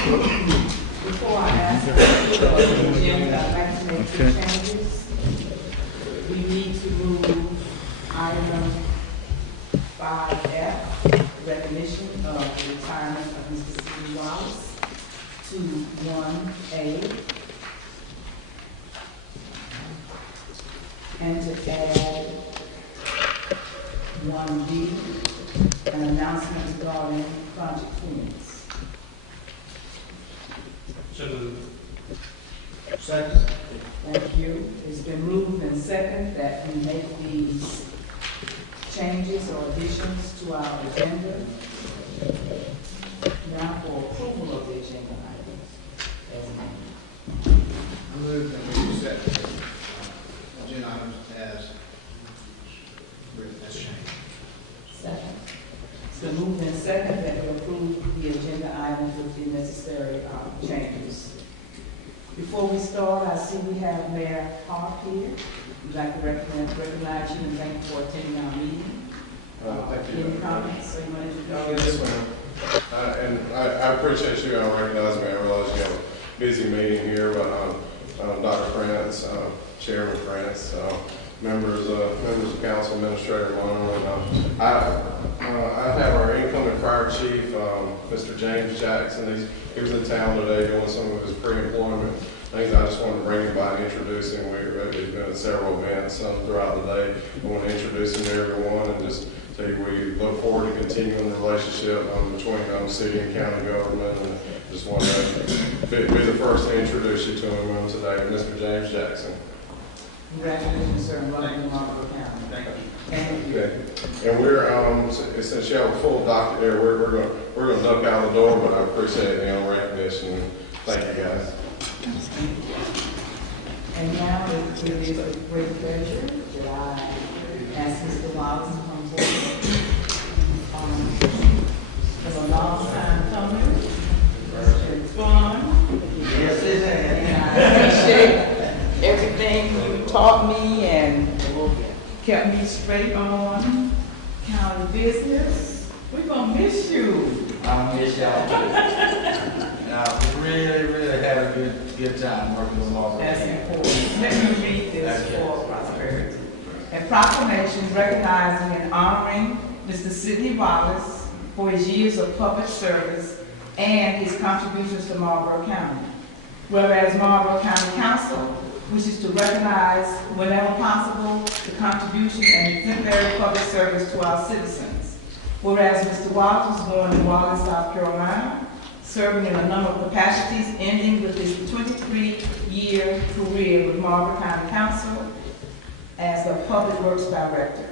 Before I ask for the agenda, I'd like to make two changes. We need to move item 5F, recognition of the retirement of Mr. C. Wallace, to 1A, and to add 1B, an announcement regarding Project Phoenix. Second. Thank you. It's been moved and second that we make these changes or additions to our agenda. Now for approval of the agenda items. I move that we accept agenda items as written, as changed. Second. It's been moved and second that we approve the agenda items with the necessary changes. Before we start, I see we have Mayor Hart here. We'd like to recognize you and thank you for attending our meeting. Thank you. Any comments? So you want to Yes, ma'am. And I appreciate you recognizing me. I realize you have a busy meeting here, but Dr. Krantz, Chairman Krantz, members of council, Administrator Mono, and I have our incoming fire chief, Mr. James Jackson. He was in town today doing some of his pre-employment things. I just wanted to bring him by and introduce him. We've been at several events throughout the day. I want to introduce him to everyone and just say we look forward to continuing the relationship between city and county government. And just want to be the first to introduce you to him today, Mr. James Jackson. Congratulations, sir, and welcome to Marlboro County. Thank you. Thank you. Okay. And we're since you have a full docket there, we're gonna duck out the door, but I appreciate the recognition. Thank you, guys. And now it is a great pleasure that I ask Mr. Wallace to come forward. For a long time coming, it's fun. Yes, it is. And I appreciate everything you taught me and kept me straight on county business. We're gonna miss you. I miss y'all too. And I really had a good time working with Marlboro. That's important. Let me read this for prosperity. A proclamation recognizing and honoring Mr. Sidney Wallace for his years of public service and his contributions to Marlboro County. Whereas Marlboro County Council wishes to recognize, whenever possible, the contribution and exemplary public service to our citizens. Whereas Mr. Wallace was born in Wallace, South Carolina, serving in a number of capacities, ending with his 23-year career with Marlboro County Council as the Public Works Director.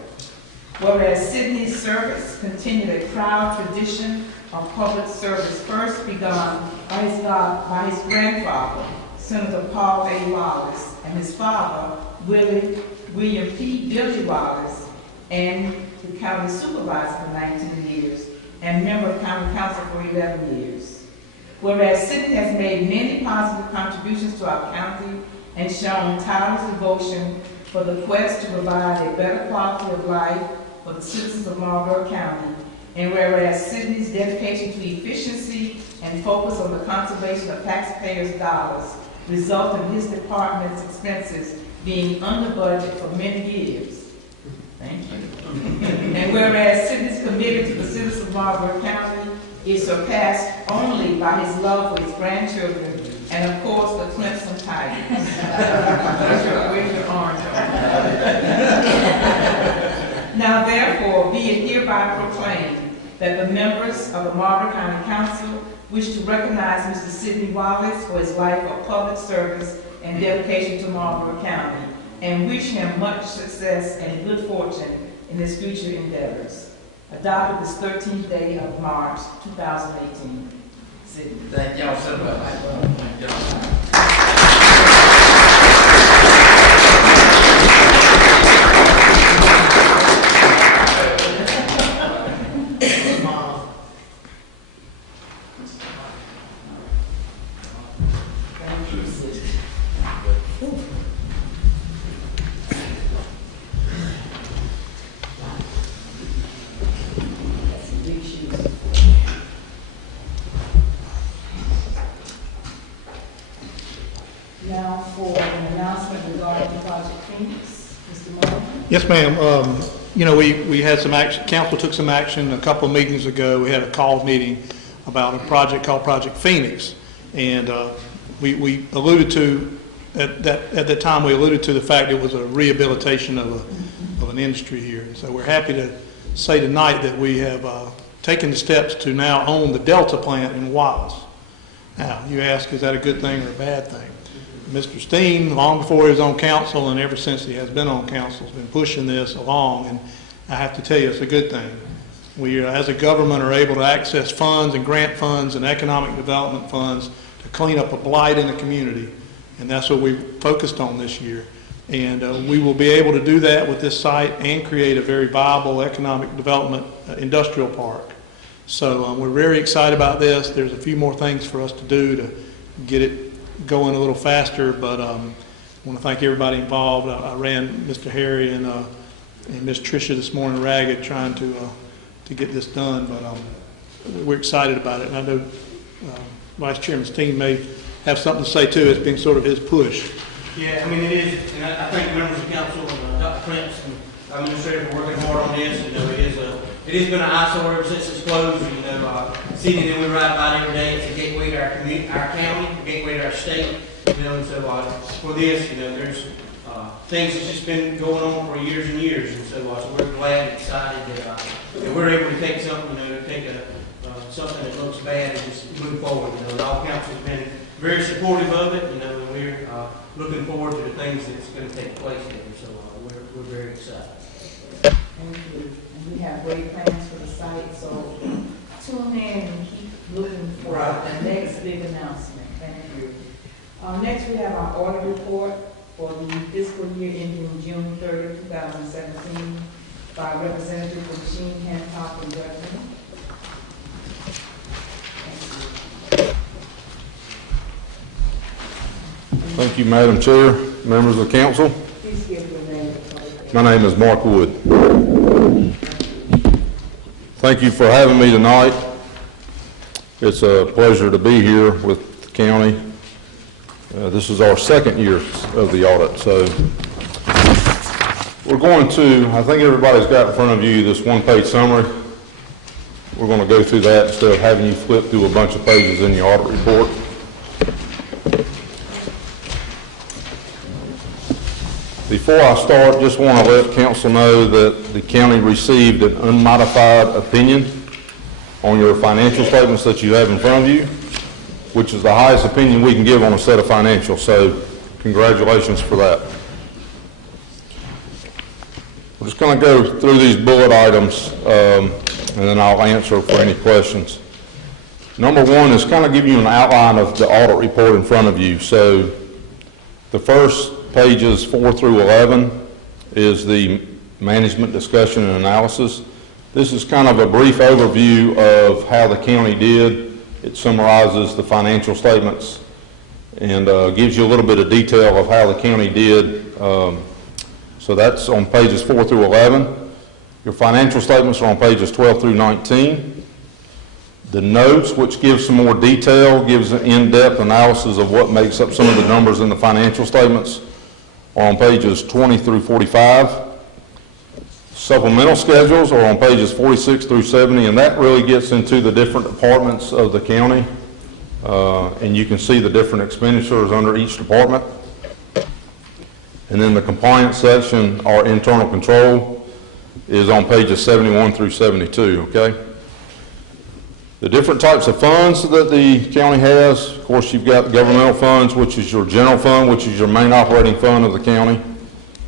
Whereas Sidney's service continued a proud tradition of public service first begun by his grandfather, Senator Paul A. Wallace, and his father, William P. Billy Wallace, and the county supervisor for 19 years, and member of county council for 11 years. Whereas Sidney has made many positive contributions to our county and shown tireless devotion for the quest to provide a better quality of life for the citizens of Marlboro County, and whereas Sidney's dedication to efficiency and focus on the conservation of taxpayers' dollars result in his department's expenses being under budget for many years. Thank you. And whereas Sidney's commitment to the citizens of Marlboro County is surpassed only by his love for his grandchildren and, of course, the Clemson Tigers. Where's your orange on? Now, therefore, be it hereby proclaimed that the members of the Marlboro County Council wish to recognize Mr. Sidney Wallace for his life of public service and dedication to Marlboro County, and wish him much success and good fortune in his future endeavors. Adopted this 13th day of March, 2018. Sidney. Thank y'all so much. Thank y'all. Now for an announcement regarding Project Phoenix. Mr. Moore? Yes, ma'am. You know, we had some action, council took some action a couple of meetings ago. We had a call meeting about a project called Project Phoenix. And we alluded to, at that time, we alluded to the fact it was a rehabilitation of an industry here. And so we're happy to say tonight that we have taken the steps to now own the Delta plant in Wallace. Now, you ask, is that a good thing or a bad thing? Mr. Steen, long before he was on council and ever since he has been on council, has been pushing this along, and I have to tell you, it's a good thing. We, as a government, are able to access funds and grant funds and economic development funds to clean up a blight in the community, and that's what we focused on this year. And we will be able to do that with this site and create a very viable economic development industrial park. So we're very excited about this. There's a few more things for us to do to get it going a little faster, but I want to thank everybody involved. I ran Mr. Harry and Ms. Tricia this morning ragged trying to get this done, but we're excited about it. And I know Vice Chairman Steen may have something to say too. It's been sort of his push. Yeah, I mean, it is, and I think members of council and Dr. Prince and administrator are working hard on this. You know, it has been an eyesore ever since it's closed. You know, seeing that we ride by it every day, it's a gateway to our community, our county, a gateway to our state. You know, and so for this, you know, there's things that's just been going on for years and years, and so we're glad and excited that we're able to take something, you know, to take something that looks bad and just move forward. You know, and all council has been very supportive of it. You know, and we're looking forward to the things that's going to take place there. So we're very excited. Thank you. And we have great plans for the site, so tune in and keep looking for the next big announcement. Thank you. Next, we have our audit report for the fiscal year ending June 30, 2017, by Representative from Sheen, Hancock, and Dudley. Thank you, Madam Chair, members of the council. Please give your name. My name is Mark Wood. Thank you for having me tonight. It's a pleasure to be here with the county. This is our second year of the audit, so we're going to, I think everybody's got in front of you this one-page summary. We're going to go through that instead of having you flip through a bunch of pages in your audit report. Before I start, just want to let council know that the county received an unmodified opinion on your financial statements that you have in front of you, which is the highest opinion we can give on a set of financials, so congratulations for that. We're just going to go through these bullet items, and then I'll answer for any questions. Number one is kind of give you an outline of the audit report in front of you. So the first pages 4 through 11 is the management discussion and analysis. This is kind of a brief overview of how the county did. It summarizes the financial statements and gives you a little bit of detail of how the county did. So that's on pages 4 through 11. Your financial statements are on pages 12 through 19. The notes, which gives some more detail, gives an in-depth analysis of what makes up some of the numbers in the financial statements, are on pages 20 through 45. Supplemental schedules are on pages 46 through 70, and that really gets into the different departments of the county, and you can see the different expenditures under each department. And then the compliance section, our internal control, is on pages 71 through 72, okay? The different types of funds that the county has, of course, you've got governmental funds, which is your general fund, which is your main operating fund of the county.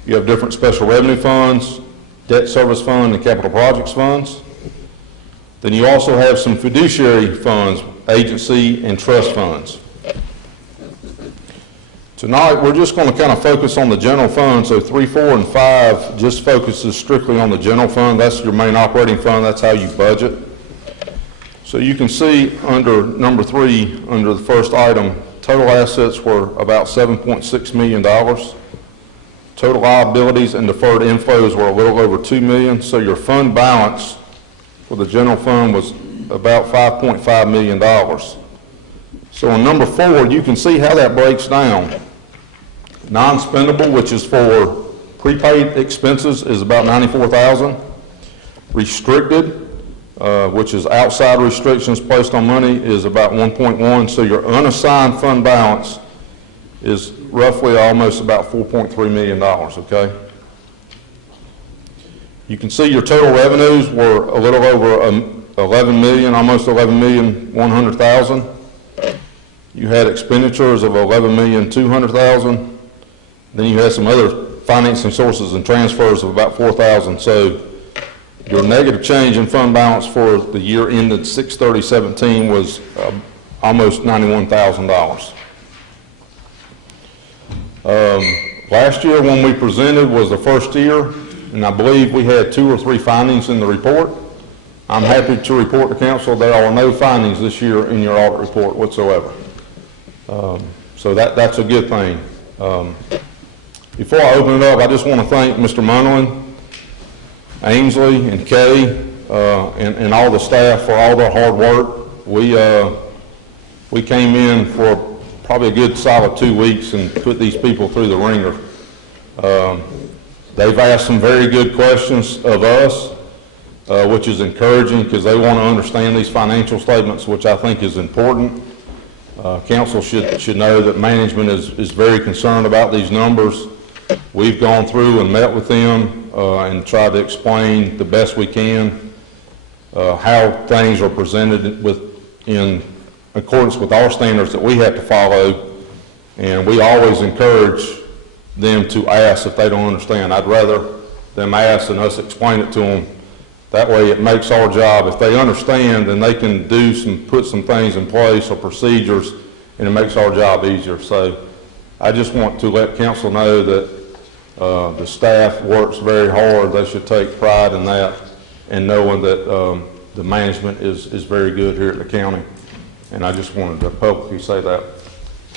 You have different special revenue funds, debt service fund, and capital projects funds. Then you also have some fiduciary funds, agency and trust funds. Tonight, we're just going to kind of focus on the general fund. So 3, 4, and 5 just focuses strictly on the general fund. That's your main operating fund. That's how you budget. So you can see under number 3, under the first item, total assets were about $7.6 million. Total liabilities and deferred inflows were a little over $2 million. So your fund balance for the general fund was about $5.5 million. So on number 4, you can see how that breaks down. Non-spendable, which is for prepaid expenses, is about $94,000. Restricted, which is outside restrictions placed on money, is about 1.1. So your unassigned fund balance is roughly almost about $4.3 million, okay? You can see your total revenues were a little over 11 million, almost 11,100,000. You had expenditures of 11,200,000. Then you had some other financing sources and transfers of about 4,000. So your negative change in fund balance for the year ended 6/30/17 was almost $91,000. Last year when we presented was the first year, and I believe we had 2 or 3 findings in the report. I'm happy to report to council there are no findings this year in your audit report whatsoever. So that's a good thing. Before I open it up, I just want to thank Mr. Munlin, Ainsley, and Kay, and all the staff for all their hard work. We came in for probably a good solid 2 weeks and put these people through the ringer. They've asked some very good questions of us, which is encouraging because they want to understand these financial statements, which I think is important. Council should know that management is very concerned about these numbers. We've gone through and met with them and tried to explain the best we can how things are presented in accordance with our standards that we have to follow, and we always encourage them to ask if they don't understand. I'd rather them ask than us explain it to them. That way it makes our job, if they understand, then they can put some things in place or procedures, and it makes our job easier. So I just want to let council know that the staff works very hard. They should take pride in that and knowing that the management is very good here at the county. And I just wanted to publicly say that.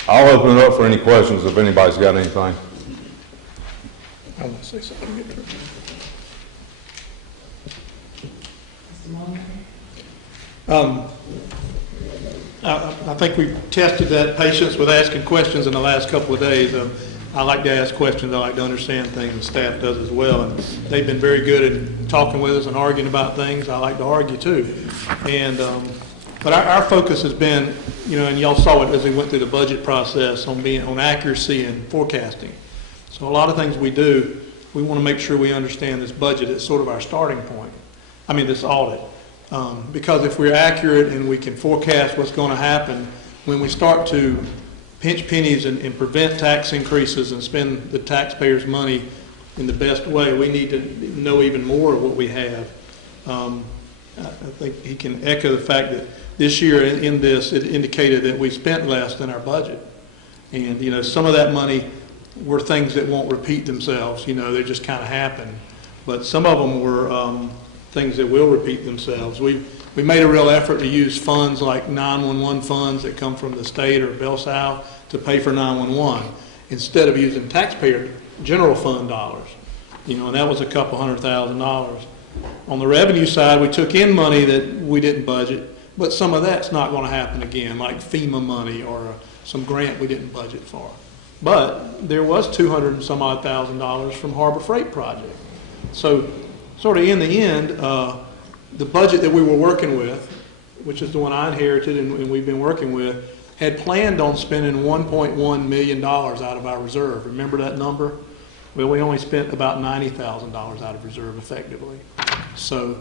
I'll open it up for any questions if anybody's got anything. I want to say something. I think we've tested that patience with asking questions in the last couple of days. I like to ask questions. I like to understand things, and staff does as well. And they've been very good at talking with us and arguing about things. I like to argue too. And but our focus has been, and y'all saw it as we went through the budget process on accuracy and forecasting. So a lot of things we do, we want to make sure we understand this budget. It's sort of our starting point. I mean, this audit. Because if we're accurate and we can forecast what's going to happen, when we start to pinch pennies and prevent tax increases and spend the taxpayers' money in the best way, we need to know even more of what we have. I think he can echo the fact that this year in this, it indicated that we spent less than our budget. And, some of that money were things that won't repeat themselves. They just kind of happen. But some of them were things that will repeat themselves. We made a real effort to use funds like 911 funds that come from the state or Bell South to pay for 911 instead of using taxpayer general fund dollars. And that was a couple $100,000. On the revenue side, we took in money that we didn't budget, but some of that's not going to happen again, like FEMA money or some grant we didn't budget for. But there was $200 and some odd $1,000 from Harbor Freight Project. So sort of in the end, the budget that we were working with, which is the one I inherited and we've been working with, had planned on spending $1.1 million out of our reserve. Remember that number? Well, we only spent about $90,000 out of reserve effectively. So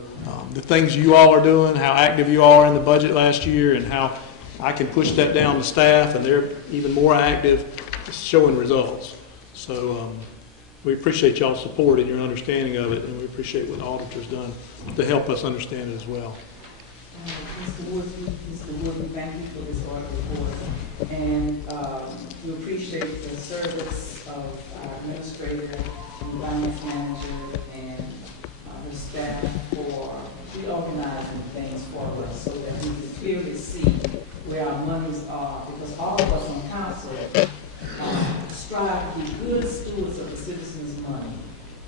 the things you all are doing, how active you are in the budget last year, and how I can push that down to staff, and they're even more active, is showing results. So we appreciate y'all's support and your understanding of it, and we appreciate what the auditor's done to help us understand it as well. Mr. Wood, thank you for this audit report. And we appreciate the service of our administrator and finance manager and the staff for reorganizing things for us so that we can clearly see where our monies are, because all of us on council strive to be good stewards of the citizens' money.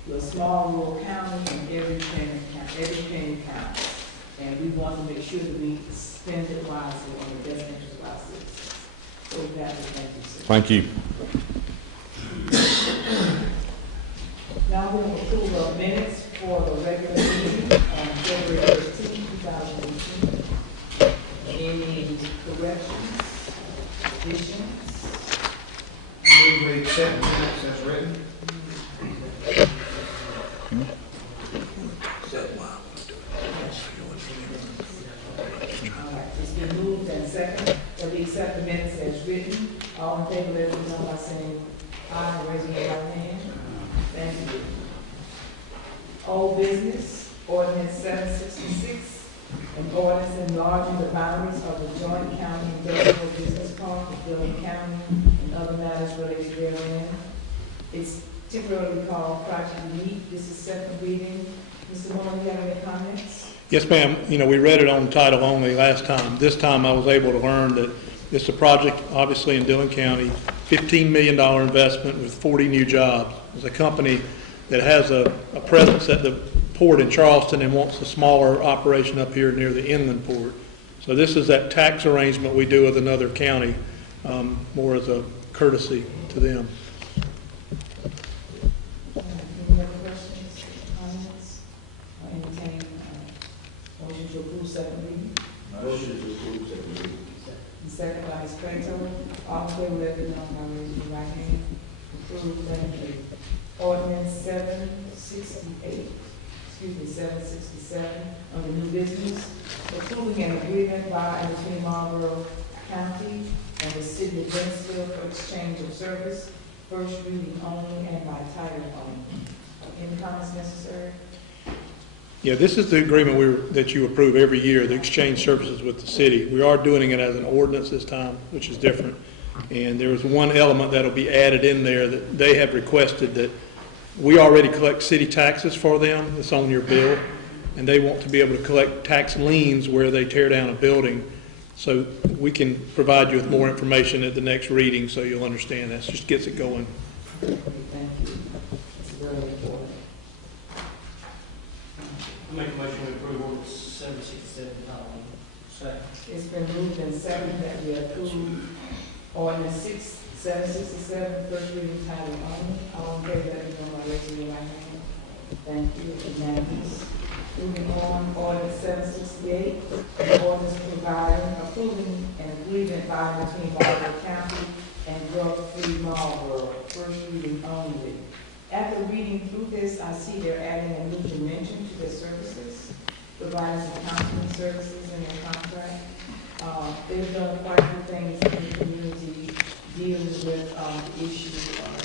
We're a small rural county and every penny counts. And we want to make sure that we spend it wisely on the best interest of our citizens. So with that, thank you, sir. Thank you. additions? Move we accept the minutes as written. All right, it's been moved and second that we accept the minutes as written. All in favor, let it be known by saying aye and raising your right hand. Thank you. Old business, ordinance 766, an ordinance enlarging the boundaries of the joint county industrial business park of Dillon County and other matters related therein. It's temporarily called Project Lead. This is second reading. Mr. Moore, you have any comments? Yes, ma'am. You know, we read it on title only last time. This time I was able to learn that it's a project, obviously in Dillon County, $15 million investment with 40 new jobs. It's a company that has a presence at the port in Charleston and wants a smaller operation up here near the inland port. So this is that tax arrangement we do with another county, more as a courtesy to them. Any other questions, comments? Or entertain motion to approve second reading? Motion to approve second reading. And second by Ms. Crato. All in favor, let it be known by raising your right hand. Approved, thank you. Ordinance 767 on the new business, approving an agreement by and between Marlboro County and the city of Wentzville for exchange of service, first reading only and by title only. Any comments necessary? Yeah, this is the agreement that you approve every year, the exchange services with the city. We are doing it as an ordinance this time, which is different. And there is one element that'll be added in there that they have requested that we already collect city taxes for them. It's on your bill. And they want to be able to collect tax liens where they tear down a building. So we can provide you with more information at the next reading so you'll understand. That just gets it going. Thank you. It's very important. I make a motion to approve ordinance 767, title only. Second. It's been moved and seconded that we approve ordinance 767, first reading title only. All in favor, let me know by raising your right hand. Thank you. Unanimous. Moving on, ordinance 768, an ordinance approving an agreement by and between Marlboro County and drug-free Marlboro, first reading only. After reading through this, I see they're adding a new dimension to their services, providing some counseling services in their contract. They've done quite a few things in the community dealing with the issue of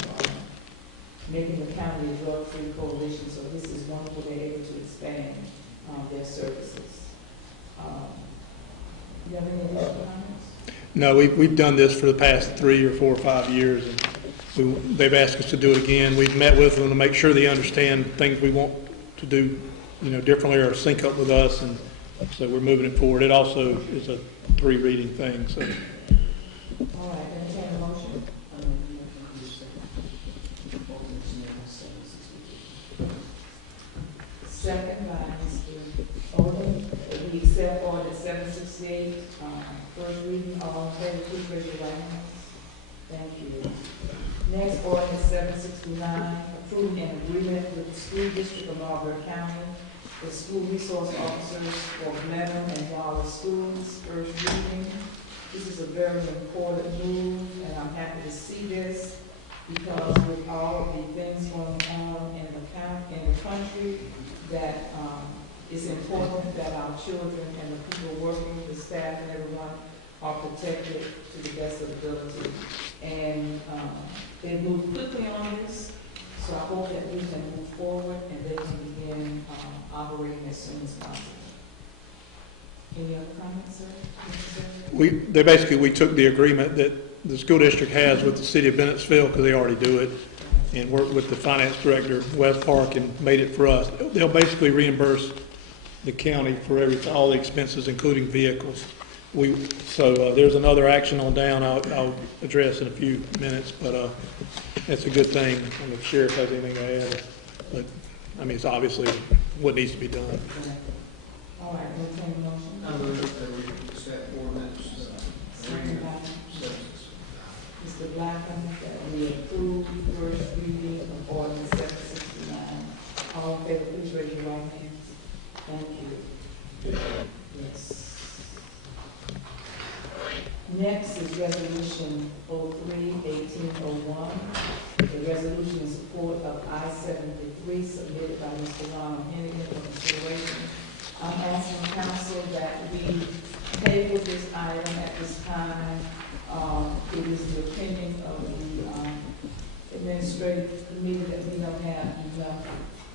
making the county a drug-free coalition. So this is wonderful. They're able to expand their services. You have any additional comments? No, we've done this for the past 3 or 4 or 5 years, and they've asked us to do it again. We've met with them to make sure they understand things we want to do, differently or sync up with us, and so we're moving it forward. It also is a 3-reading thing. So. All right, entertain a motion. Second by Mr. Odom, that we accept ordinance 768, first reading. All in favor, please raise your right hands. Thank you. Next, ordinance 769, approving an agreement with the school district of Marlboro County, the school resource officers for Glenham and Wallace schools, first reading. This is a very important move, and I'm happy to see this because with all of the things going on in the country, that it's important that our children and the people working, the staff and everyone are protected to the best of ability. And they moved quickly on this, so I hope that we can move forward and they can begin operating as soon as possible. Any other comments, sir? We took the agreement that the school district has with the city of Bennettsville, because they already do it, and worked with the finance director, West Park, and made it for us. They'll basically reimburse the county for all the expenses, including vehicles. So there's another action on down I'll address in a few minutes, but that's a good thing. I don't know if the sheriff has anything to add, but I mean, it's obviously what needs to be done. All right, entertain a motion. I move that we accept ordinance Second by 769. Mr. Blackman, that we approve first reading of ordinance 769. All in favor, please raise your right hands. Thank you. Yes. Next is Resolution 03-1801, a resolution in support of I-73 submitted by Mr. Ronald Hennigan for consideration. I'm asking council that we table this item at this time. It is the opinion of the administrative committee that we don't have enough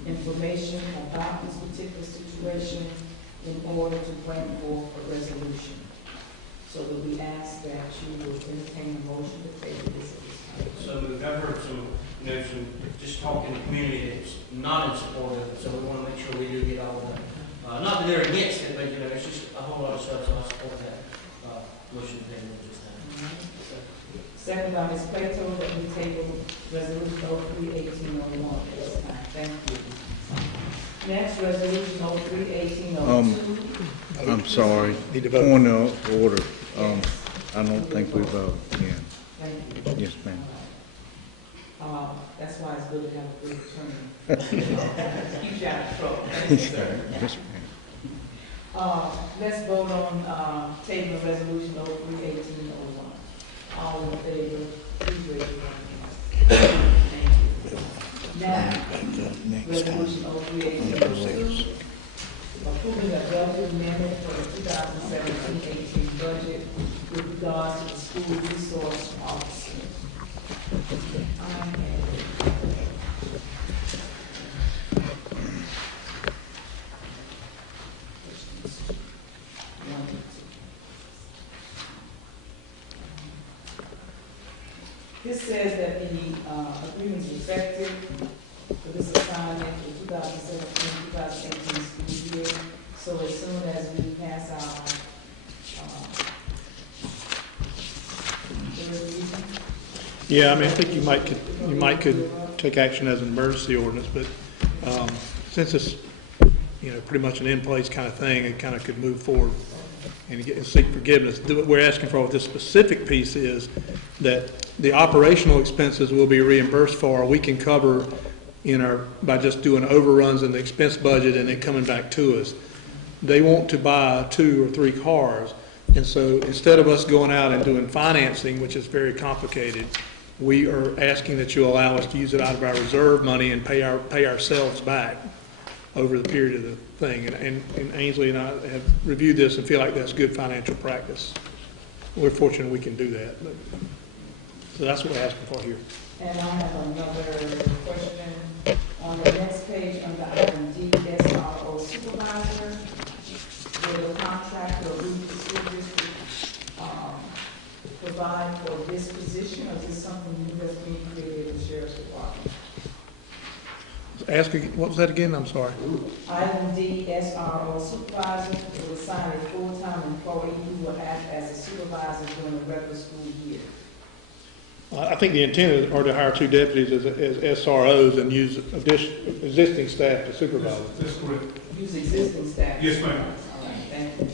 information about this particular situation in order to bring forth a resolution. So that we ask that you will entertain a motion to table this at this time. So I've heard some, some just talk in the community that's not in support of it, so we want to make sure we do get all that. Not that they're against it, but it's just a whole lot of stuff, so I support that motion to table at this time. Second by Ms. Plato, that we table resolution 03-1801 at this time. Thank you. Next, resolution 03-1802. I'm sorry, Need to vote. point of order, I don't think we voted, yeah, Thank you. yes, ma'am. That's why it's good to have a good attorney. Keep you out of trouble. Thank you, sir. Yes, ma'am. Let's vote on table resolution 03-1801. All in favor, please raise your hand. Thank you. Now, resolution 03-1802, approving a budget amendment for the 2017-18 budget with regards to the school resource officer. This says that the agreement is effective for this assignment for 2017-2018 school year. So as soon as we pass our resolution. Yeah, I mean, I think you might could take action as an emergency ordinance, but since it's, pretty much an in-place kind of thing, it kind of could move forward and seek forgiveness. What we're asking for with this specific piece is that the operational expenses will be reimbursed for, we can cover by just doing overruns in the expense budget and then coming back to us. They want to buy 2 or 3 cars, and so instead of us going out and doing financing, which is very complicated, we are asking that you allow us to use it out of our reserve money and pay ourselves back over the period of the thing. And Ainsley and I have reviewed this and feel like that's good financial practice. We're fortunate we can do that. So that's what we're asking for here. And I have another question on the next page under item D, SRO supervisor. Will the contractor or the school district provide for this position, or is this something you just being created in the sheriff's department? Ask again, what was that again? I'm sorry. Item D, SRO supervisor will assign a full-time employee who will act as a supervisor during the regular school year. I think the intent is to hire 2 deputies as SROs and use existing staff to supervise. That's correct. Use existing staff. Yes, ma'am. All right, thank you.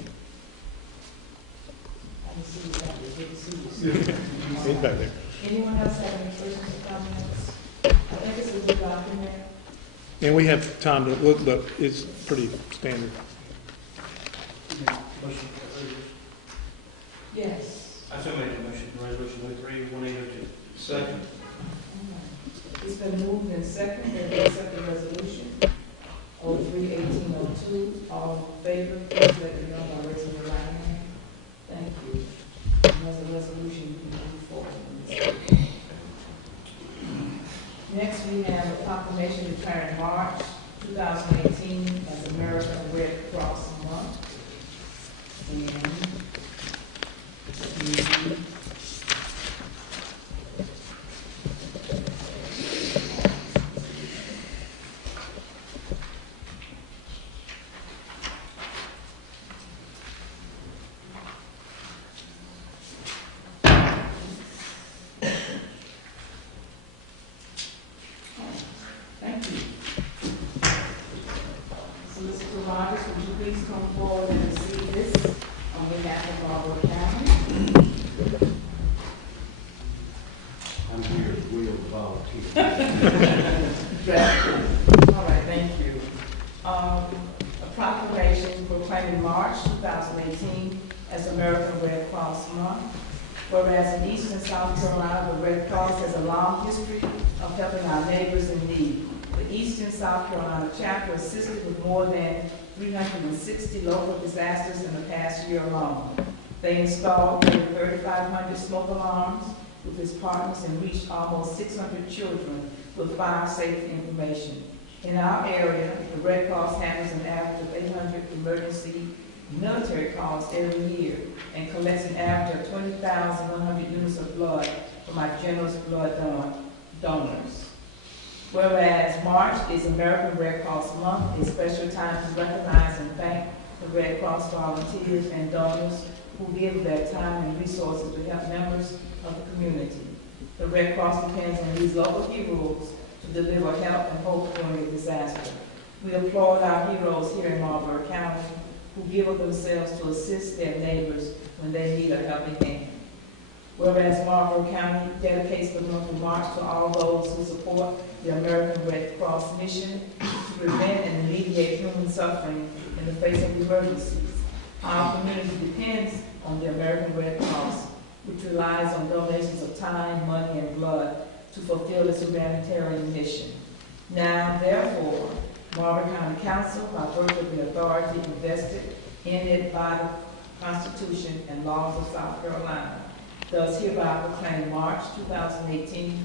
I can see you back there. Good to see you. He's back there. Anyone else have any questions or comments? I think it's a good document. And we have time to look, but it's pretty standard. Motion for resolution. Yes. I so made a motion for resolution 03-1802. Second. It's been moved and seconded that we accept the resolution 03-1802. All in favor, please let me know by raising your right hand. Thank you. And as a resolution, you can move forward. Next, we have a proclamation declaring March 2018 as American Red Cross Month. And thank you. Solicitor Rogers, would you please come forward and receive this on behalf of Marlboro County? I'm here as will volunteer. All right, thank you. A proclamation proclaiming March 2018 as American Red Cross Month. Whereas in Eastern South Carolina, the Red Cross has a long history of helping our neighbors in need. The Eastern South Carolina chapter assisted with more than 360 local disasters in the past year alone. They installed nearly 3,500 smoke alarms with its partners and reached almost 600 children with fire safety information. In our area, the Red Cross handles an average of 800 emergency military calls every year and collects an average of 20,100 units of blood from our generous blood donors. Whereas March is American Red Cross Month, a special time to recognize and thank the Red Cross volunteers and donors who give their time and resources to help members of the community. The Red Cross depends on these local heroes to deliver help and hope during a disaster. We applaud our heroes here in Marlboro County who give of themselves to assist their neighbors when they need a helping hand. Whereas Marlboro County dedicates the month of March to all those who support the American Red Cross mission to prevent and alleviate human suffering in the face of emergencies. Our community depends on the American Red Cross, which relies on donations of time, money, and blood to fulfill its humanitarian mission. Now, therefore, Marlboro County Council, by virtue of the authority invested in it by the Constitution and laws of South Carolina, does hereby proclaim March 2018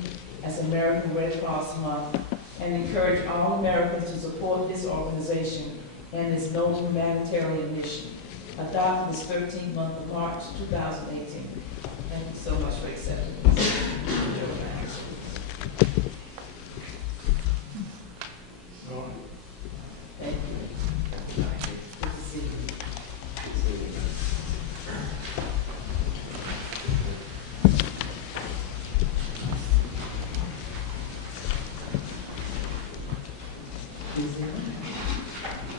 as American Red Cross Month and encourage all Americans to support this organization and its noble humanitarian mission. Adopt this 13th month of March 2018. Thank you so much for accepting this. Thank you. Good to see you.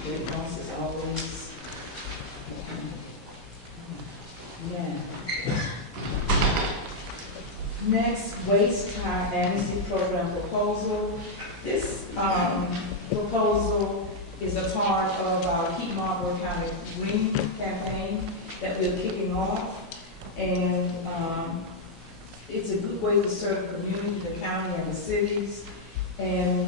Red Cross is always, yeah. Next, waste tire amnesty program proposal. This proposal is a part of our Keep Marlboro County Green campaign that we're kicking off. And it's a good way to serve the community, the county, and the cities. And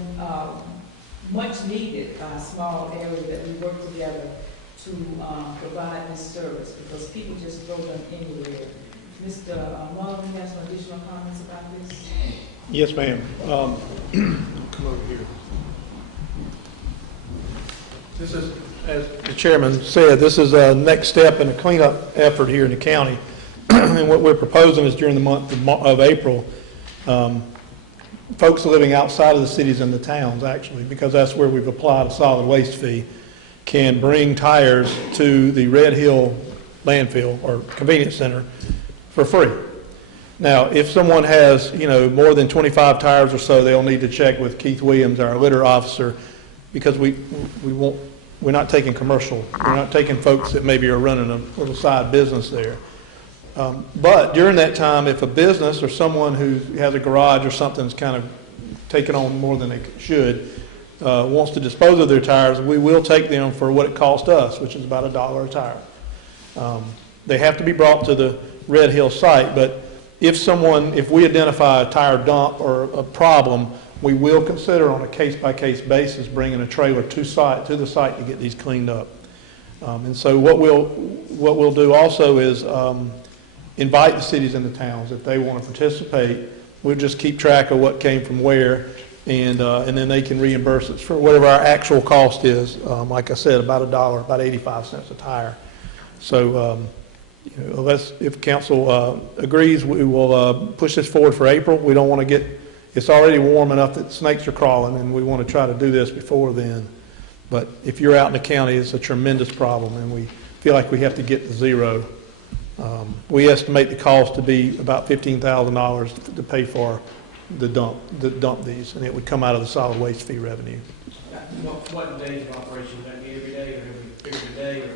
much needed small area that we work together to provide this service because people just throw them anywhere. Mr. Mullin, you have some additional comments about this? Yes, ma'am. Come over here. This is, as the chairman said, this is a next step in a cleanup effort here in the county. And what we're proposing is during the month of April, folks living outside of the cities and the towns, actually, because that's where we've applied a solid waste fee, can bring tires to the Red Hill landfill or convenience center for free. Now, if someone has, more than 25 tires or so, they'll need to check with Keith Williams, our litter officer, because we're not taking commercial. We're not taking folks that maybe are running a little side business there. But during that time, if a business or someone who has a garage or something's kind of taken on more than they should, wants to dispose of their tires, we will take them for what it cost us, which is about $1 a tire. They have to be brought to the Red Hill site, but if we identify a tire dump or a problem, we will consider on a case-by-case basis bringing a trailer to the site to get these cleaned up. And so what we'll do also is invite the cities and the towns if they want to participate. We'll just keep track of what came from where, and then they can reimburse us for whatever our actual cost is. Like I said, about $1, about 85 cents a tire. So if council agrees, we will push this forward for April. We don't want to it's already warm enough that snakes are crawling, and we want to try to do this before then. But if you're out in the county, it's a tremendous problem, and we feel like we have to get to zero. We estimate the cost to be about $15,000 to pay for the dump these, and it would come out of the solid waste fee revenue. What days of operation? Would that be every day or every day or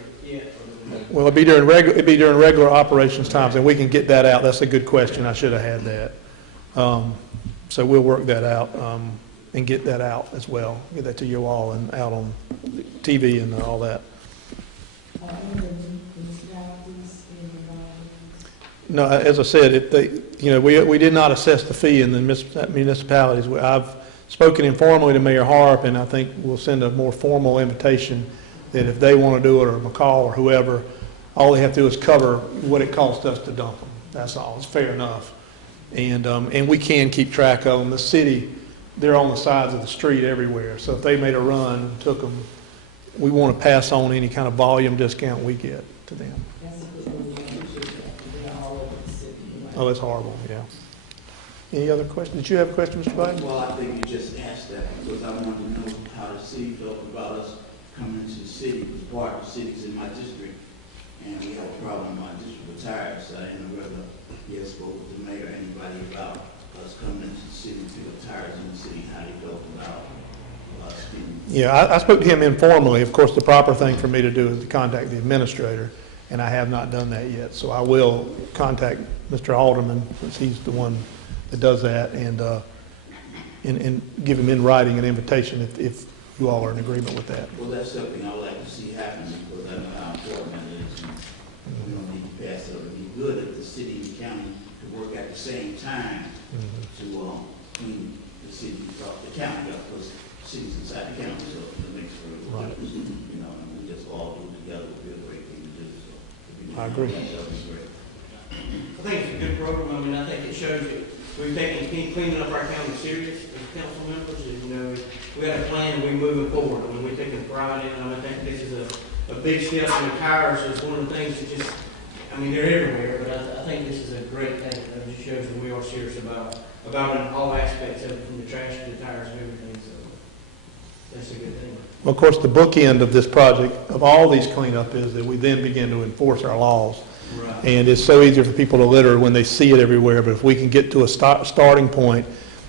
Well, it'd be during regular operations times, and we can get that out. That's a good question. I should have had that. So we'll work that out and get that out as well. Get that to you all and out on TV and all that. No, as I said, we did not assess the fee in the municipalities. I've spoken informally to Mayor Harp, and I think we'll send a more formal invitation that if they want to do it, or McCall or whoever, all they have to do is cover what it costs us to dump them. That's all. It's fair enough. And we can keep track of them. The city, they're on the sides of the street everywhere. So if they made a run and took them, we want to pass on any kind of volume discount we get to them. Oh, it's horrible, yeah. Any other questions? Did you have a question, Mr. Biden? Well, I think you just asked that because I wanted to know how the city felt about us coming into the city, because part of the city's in my district, and we have a problem in my district with tires. So I didn't know whether he had spoke with the mayor or anybody about us coming into the city to the tires in the city, how they felt about us being. Yeah, I spoke to him informally. Of course, the proper thing for me to do is to contact the administrator, and I have not done that yet. So I will contact Mr. Alderman, since he's the one that does that, and give him in writing an invitation if you all are in agreement with that. Well, that's something I would like to see happen because I know how important that is. And we don't need to pass it. It would be good if the city and county could work at the same time to clean the city, the county up, because the city's inside the county, so it makes for a good difference. You know, and we just all do it together would be a great thing to do. So I agree. That would be great. I think it's a good program. I mean, I think it shows that we've taken cleaning up our county serious as council members. And, you know, we got a plan and we're moving forward. I mean, we're taking pride in it. I think this is a big step. And the tires is one of the things that just, I mean, they're everywhere, but I think this is a great thing. It just shows that we are serious about in all aspects of it, from the trash to the tires and everything. So that's a good thing. Well, of course, the bookend of this project, of all these cleanup, is that we then begin to enforce our laws. Right. And it's so easy for people to litter when they see it everywhere, but if we can get to a starting point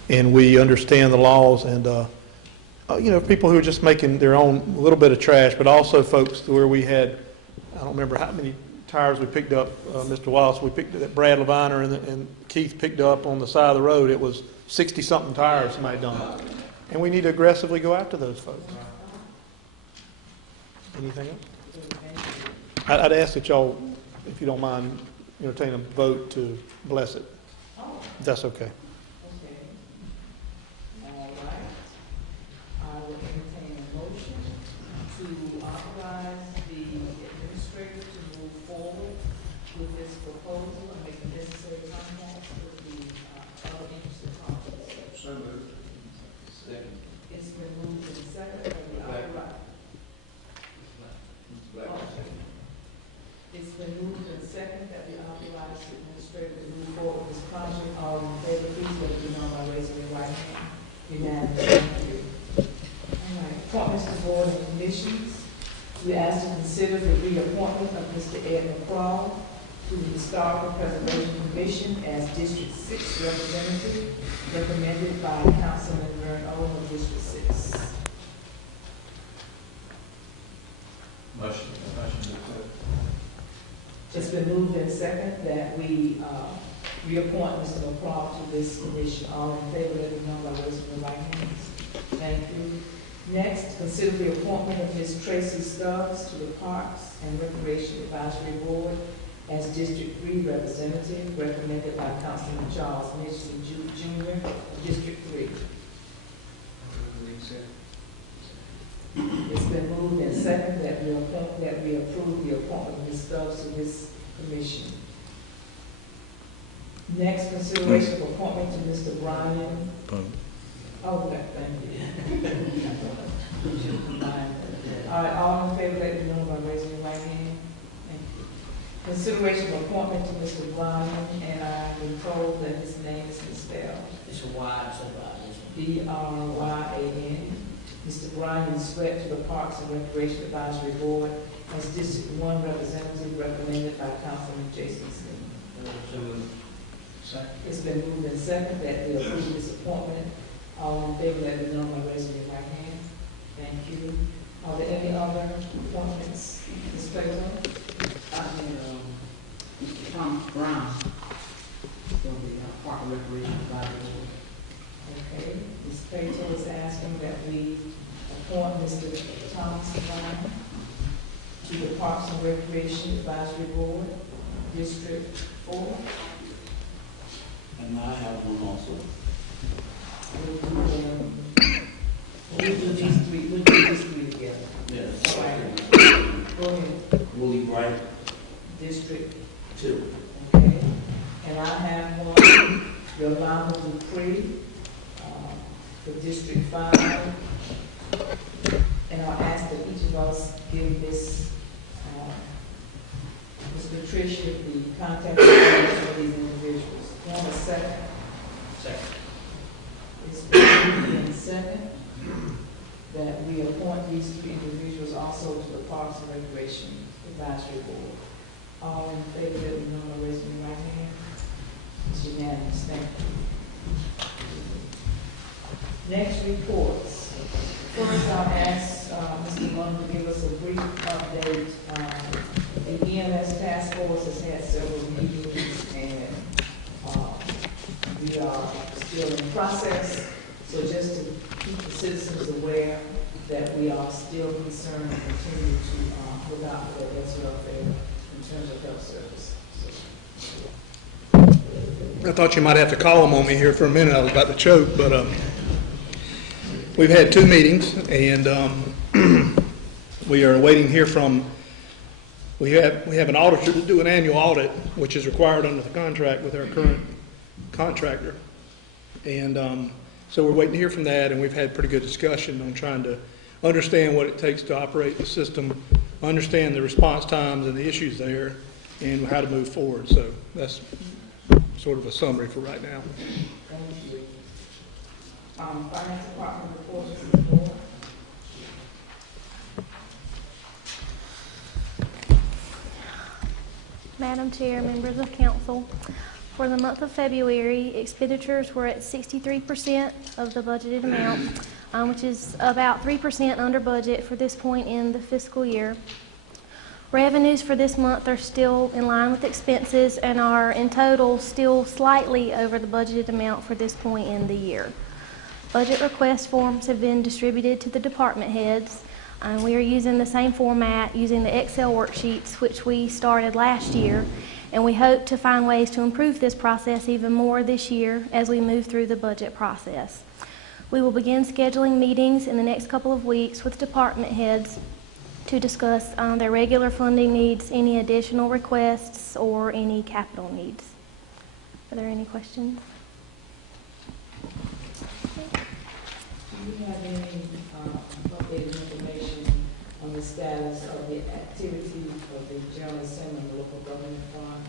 and we understand the laws and, people who are just making their own little bit of trash, but also folks where we had, I don't remember how many tires we picked up, Mr. Wallace, we picked that Brad Leviner and Keith picked up on the side of the road. It was 60-something tires somebody dumped. And we need to aggressively go after those folks. Anything else? I'd ask that y'all, if you don't mind, entertain a vote to bless it. If that's okay. Okay. All right. I will entertain a motion to authorize the administrator to move forward with this proposal and make the necessary contacts with the other interested parties. So moved. Second. It's been moved and seconded that we authorize. It's been moved and seconded that we authorize the administrator to move forward with this project. All in favor, please let it be known by raising your right hand. Unanimous. Thank you. All right. Appointments to board and commissions. We ask to consider the reappointment of Mr. Ed McCraw to the Historical Preservation Commission as District 6 representative, recommended by Councilman Vern Owen of District 6. Motion. It's been moved and seconded that we reappoint Mr. McCraw to this commission. All in favor, let it be known by raising your right hands. Thank you. Next, consider the appointment of Ms. Tracy Stubbs to the Parks and Recreation Advisory Board as District 3 representative, recommended by Councilman Charles Mitchell Jr. of District 3. It's been moved and seconded that we approve the appointment of Ms. Stubbs to this commission. Next, consideration of appointment to Mr. Brian. Oh, thank you. All right, all in favor, let me know by raising your right hand. Thank you. Consideration of appointment to Mr. Brian, and I've been told that his name is misspelled. It's a wide subdivision. Bryan. Mr. Brian Sweat to the Parks and Recreation Advisory Board as District 1 representative, recommended by Councilman Jason Smith. So moved. It's been moved and seconded that we approve this appointment. All in favor, let it be known by raising your right hand. Thank you. Are there any other appointments? Ms. Plato? Thomas Brown from the Park and Recreation Advisory Board. Okay. Ms. Plato is asking that we appoint Mr. Thomas Brown to the Parks and Recreation Advisory Board. District 4. And I have one also. We'll do these three together. Yes. All right. Go ahead. Willie Bright, District 2. Okay, and I have one, Yolanda Dupree, for District 5. And I'll ask that each of us give this, Ms. Patricia, the contact information of these individuals. Want a second? Second. It's been moved and second that we appoint these three individuals also to the Parks and Recreation Advisory Board. All in favor, let me know by raising your right hand. It's unanimous. Thank you. Next, reports. First, I'll ask Mr. Lund to give us a brief update. The EMS task force has had several meetings, and we are still in process. So just to keep the citizens aware that we are still concerned and continue to look out for their health welfare in terms of health service. I thought you might have to call them on me here for a minute. I was about to choke, but we've had 2 meetings, and we are waiting to hear from. We have an auditor to do an annual audit, which is required under the contract with our current contractor, and so we're waiting to hear from that. And we've had pretty good discussion on trying to understand what it takes to operate the system, understand the response times and the issues there, and how to move forward. So that's sort of a summary for right now. Thank you. Finance Department reports to the board. Madam Chair, members of council, for the month of February, expenditures were at 63% of the budgeted amount, which is about 3% under budget for this point in the fiscal year. Revenues for this month are still in line with expenses and are in total still slightly over the budgeted amount for this point in the year. Budget request forms have been distributed to the department heads. We are using the same format, using the Excel worksheets, which we started last year, and we hope to find ways to improve this process even more this year as we move through the budget process. We will begin scheduling meetings in the next couple of weeks with department heads to discuss their regular funding needs, any additional requests, or any capital needs. Are there any questions? Do you have any updated information on the status of the activity of the General Assembly and the Local Government Fund?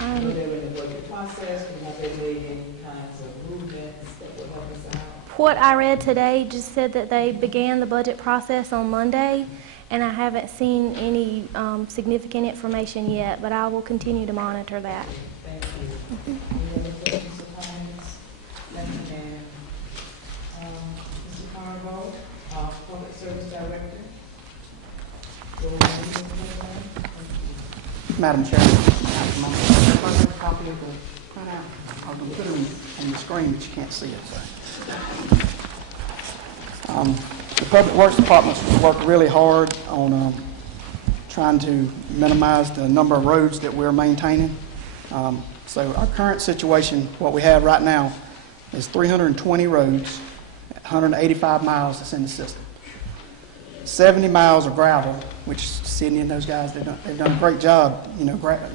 I know they were in the budget process, but have they made any kinds of movements that will help us out? What I read today just said that they began the budget process on Monday, and I haven't seen any significant information yet, but I will continue to monitor that. Thank you. Any other questions or comments? Thank you, ma'am. Mr. Marlboro, Public Service Director. Madam Chair, I have a copy of the printout. I was going to put it on the screen, but you can't see it. So. The Public Works Department's worked really hard on trying to minimize the number of roads that we're maintaining. So our current situation, what we have right now, is 320 roads, 185 miles that's in the system. 70 miles of gravel, which Sydney and those guys, they've done a great job,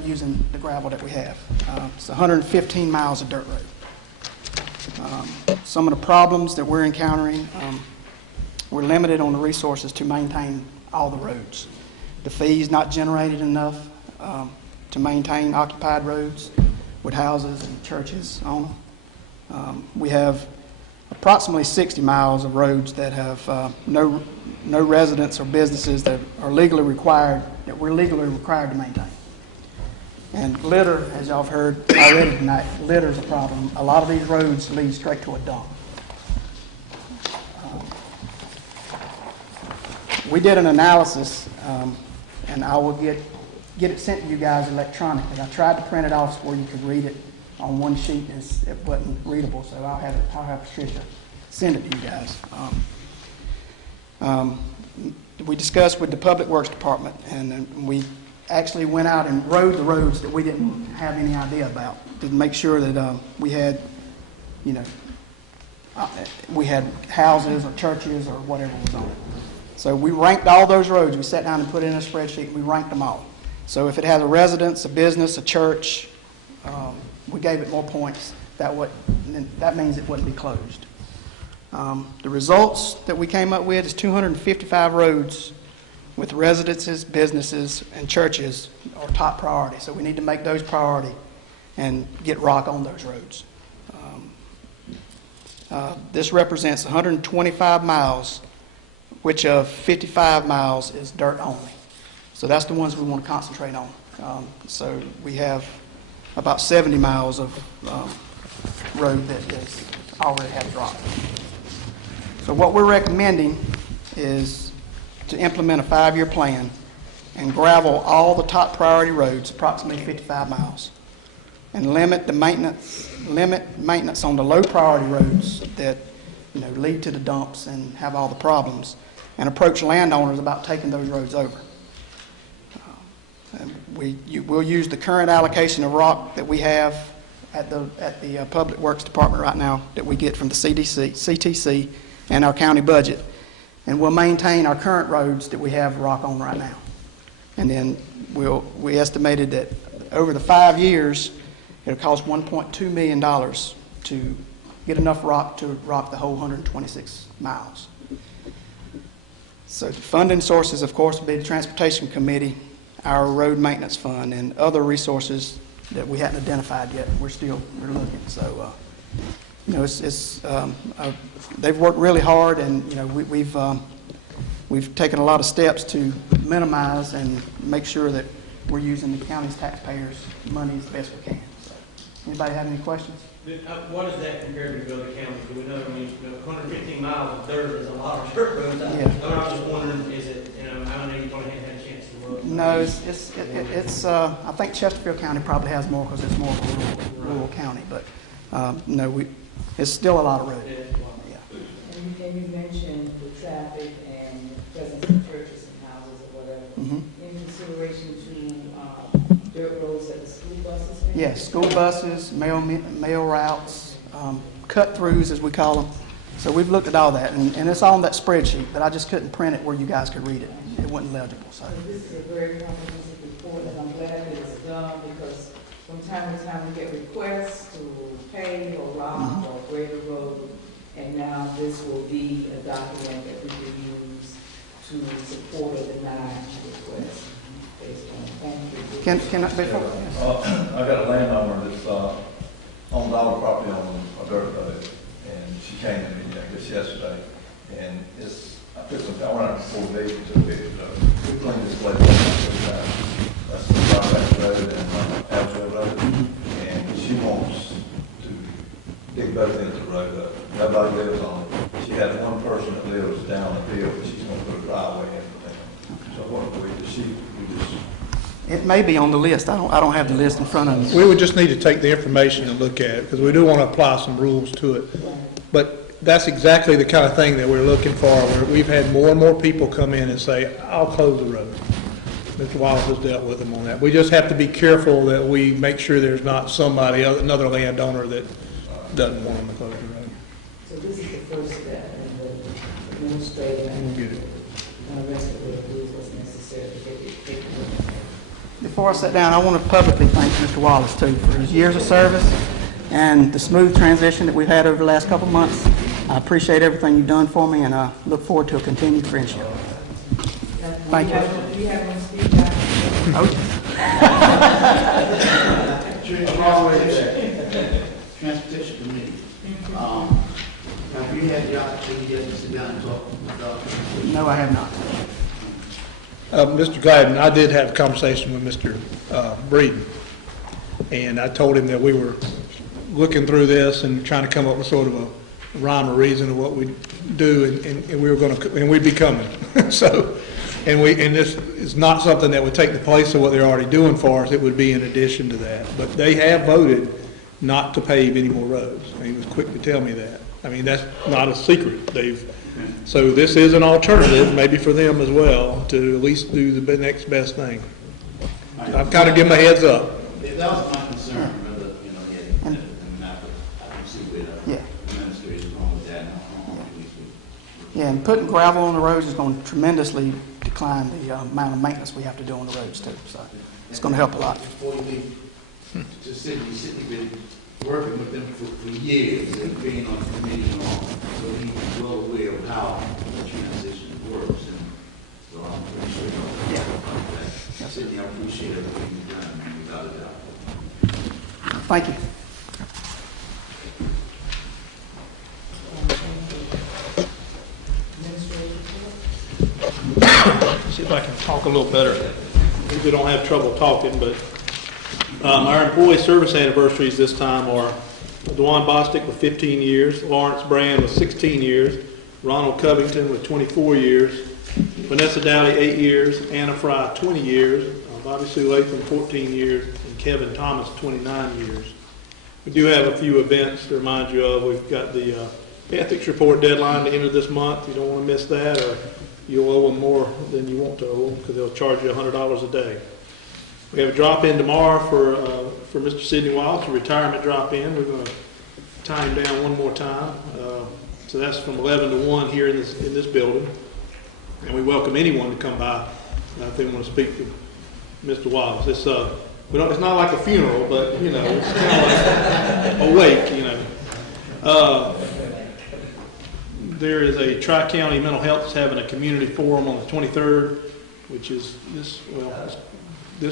using the gravel that we have. It's 115 miles of dirt road. Some of the problems that we're encountering, we're limited on the resources to maintain all the roads. The fee's not generated enough to maintain occupied roads with houses and churches on them. We have approximately 60 miles of roads that have no residents or businesses that are legally required, that we're legally required to maintain. And litter, as y'all have heard already tonight, litter is a problem. A lot of these roads lead straight to a dump. We did an analysis, and I will get it sent to you guys electronically. I tried to print it off where you could read it on one sheet, and it wasn't readable, so I'll have Patricia send it to you guys. We discussed with the Public Works Department, and we actually went out and rode the roads that we didn't have any idea about to make sure that we had, you know, we had houses or churches or whatever was on it. So we ranked all those roads. We sat down and put it in a spreadsheet, and we ranked them all. So if it has a residence, a business, a church, we gave it more points. That means it wouldn't be closed. The results that we came up with is 255 roads with residences, businesses, and churches are top priority. So we need to make those priority and get rock on those roads. This represents 125 miles, which of 55 miles is dirt only. So that's the ones we want to concentrate on. So we have about 70 miles of road that is already has rock. So what we're recommending is to implement a 5-year plan and gravel all the top priority roads, approximately 55 miles, and limit maintenance on the low priority roads that, you know, lead to the dumps and have all the problems, and approach landowners about taking those roads over. We'll use the current allocation of rock that we have at the Public Works Department right now that we get from the CTC and our county budget, and we'll maintain our current roads that we have rock on right now. And then we estimated that over the 5 years, it'll cost $1.2 million to get enough rock to rock the whole 126 miles. So the funding sources, of course, will be the Transportation Committee, our road maintenance fund, and other resources that we hadn't identified yet. We're looking. So, you know, they've worked really hard, and you know, we've taken a lot of steps to minimize and make sure that we're using the county's taxpayers' money as best we can. So, anybody have any questions? What is that compared to other counties? Do we know, I mean, 115 miles of dirt is a lot of dirt roads. Yeah. I was just wondering, is it, you know, I don't know, you probably haven't had a chance to look. No, it's I think Chesterfield County probably has more because it's more of a rural county, but no, it's still a lot of road. Yeah. And you mentioned the traffic and the presence of churches and houses or whatever. Mm-hmm. In consideration to dirt roads that the school buses make? Yes, school buses, mail routes, cut-throughs as we call them. So we've looked at all that, and it's on that spreadsheet, but I just couldn't print it where you guys could read it. It wasn't legible. So this is a very comprehensive report, and I'm glad that it's done because from time to time we get requests to pay or rock or grade a road, and now this will be a document that we can use to support or deny requests. can I, before? I got a landowner that's owns all the property on a dirt road, and she came to me, I guess yesterday, and I put some power on it before the day to fix it up. We cleaned this place up. That's the Broadback Road and Alville Road, and she wants to dig both ends of the road up. Nobody lives on it. She has one person that lives down the field, but she's going to put a driveway in for them. So what do we do? It may be on the list. I don't have the list in front of me. We would just need to take the information and look at it, because we do want to apply some rules to it. But that's exactly the kind of thing that we're looking for, where we've had more and more people come in and say, I'll close the road. Mr. Wallace has dealt with them on that. We just have to be careful that we make sure there's not somebody, another landowner that doesn't want them to close the road. So this is the first step, and the administrative and the rest of it is what's necessary to get it. Before I sit down, I want to publicly thank Mr. Wallace, too, for his years of service and the smooth transition that we've had over the last couple of months. I appreciate everything you've done for me, and I look forward to a continued friendship. Thank you. Do you have any feedback? Transportation Committee. Have you had the opportunity to sit down and talk with Dr.? No, I have not. Mr. Gladden, I did have a conversation with Mr. Breeden, and I told him that we were looking through this and trying to come up with sort of a rhyme or reason of what we do, and we were going to, and we'd be coming. So, and this is not something that would take the place of what they're already doing for us. It would be in addition to that. But they have voted not to pave any more roads. And he was quick to tell me that. I mean, that's not a secret. So this is an alternative, maybe for them as well, to at least do the next best thing. I've kind of given my heads up. That was my concern, whether, I don't see where Yeah. the administrator is going with that. Yeah, and putting gravel on the roads is going to tremendously decline the amount of maintenance we have to do on the roads too. So it's going to help a lot. Before you leave, to Sydney, been working with them for years and being on the committee and all, so he's well aware of how the transition works. And so I'm pretty sure you know that. Sydney, I appreciate everything you've done, man, without a doubt. Thank you. See if I can talk a little better. We don't have trouble talking, but our employee service anniversaries this time are Dwan Bostic with 15 years, Lawrence Brand with 16 years, Ronald Covington with 24 years, Vanessa Dowdy 8 years, Anna Fry 20 years, Bobby Sue Latham 14 years, and Kevin Thomas 29 years. We do have a few events to remind you of. We've got the ethics report deadline to end of this month. You don't want to miss that, or you'll owe them more than you want to owe them because they'll charge you $100 a day. We have a drop-in tomorrow for Mr. Sidney Wallace, a retirement drop-in. We're going to tie him down one more time. So that's from 11 to 1 here in this building. And we welcome anyone to come by if they want to speak to Mr. Wallace. It's not like a funeral, but, it's kind of like a wake, There is a Tri-County Mental Health that's having a community forum on the 23rd, which is this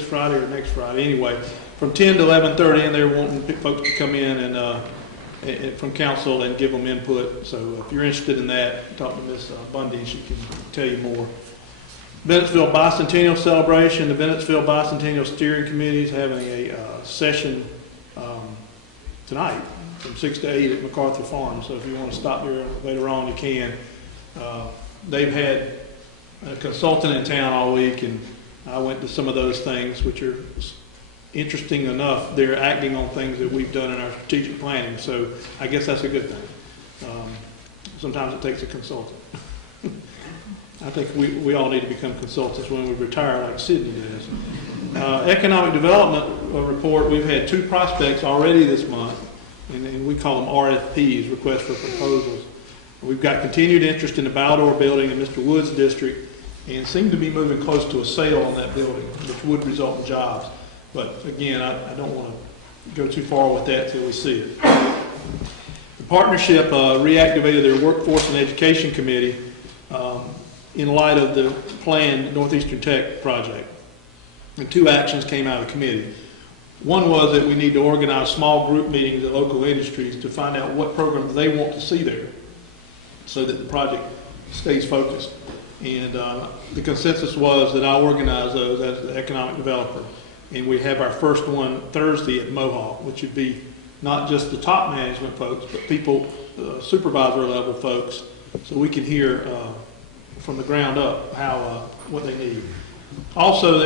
Friday or next Friday. Anyway, from 10 to 11:30, and they're wanting folks to come in and from council and give them input. So if you're interested in that, talk to Ms. Bundy. She can tell you more. Bennettsville Bicentennial Celebration. The Bennettsville Bicentennial Steering Committee is having a session tonight from 6 to 8 at MacArthur Farm. So if you want to stop here later on, you can. They've had a consultant in town all week, and I went to some of those things, which are interesting enough. They're acting on things that we've done in our strategic planning. So I guess that's a good thing. Sometimes it takes a consultant. I think we all need to become consultants when we retire like Sydney does. Economic Development Report, we've had 2 prospects already this month, and we call them RFPs, Requests for Proposals. We've got continued interest in the Baldor building in Mr. Wood's district and seem to be moving close to a sale on that building, which would result in jobs. But again, I don't want to go too far with that till we see it. The partnership reactivated their Workforce and Education Committee in light of the planned Northeastern Tech project. And 2 actions came out of the committee. One was that we need to organize small group meetings at local industries to find out what programs they want to see there so that the project stays focused. And the consensus was that I'll organize those as the economic developer. And we have our first one Thursday at Mohawk, which would be not just the top management folks, but people, supervisor level folks, so we can hear from the ground up what they need. Also,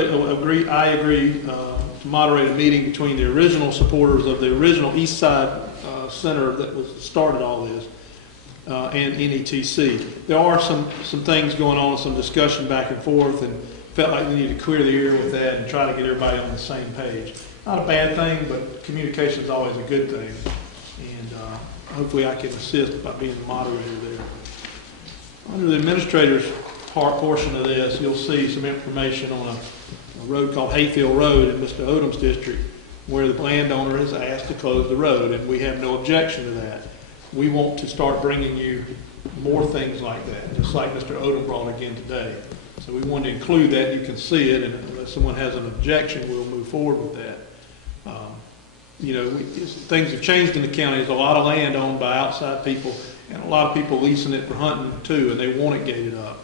I agreed to moderate a meeting between the original supporters of the original East Side Center that started all this and NETC. There are some things going on, some discussion back and forth, and felt like we needed to clear the air with that and try to get everybody on the same page. Not a bad thing, but communication is always a good thing. And hopefully I can assist by being the moderator there. Under the administrator's portion of this, you'll see some information on a road called Hayfield Road in Mr. Odom's district, where the landowner has asked to close the road, and we have no objection to that. We want to start bringing you more things like that, just like Mr. Odom brought again today. So we want to include that. You can see it, and unless someone has an objection, we'll move forward with that. Things have changed in the county. There's a lot of land owned by outside people, and a lot of people leasing it for hunting too, and they want it gated up.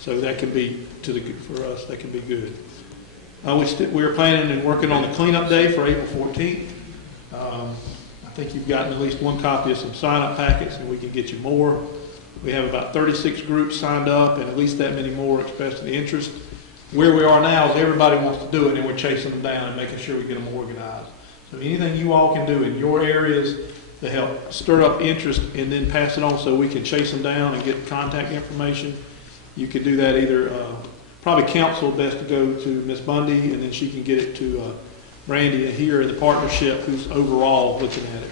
So that can be for us. That can be good. We are planning and working on the cleanup day for April 14th. I think you've gotten at least one copy of some sign-up packets, and we can get you more. We have about 36 groups signed up, and at least that many more expressed interest. Where we are now is everybody wants to do it, and we're chasing them down and making sure we get them organized. So anything you all can do in your areas to help stir up interest and then pass it on so we can chase them down and get contact information, you could do that either probably counsel best to go to Ms. Bundy, and then she can get it to Randy and here in the partnership who's overall looking at it.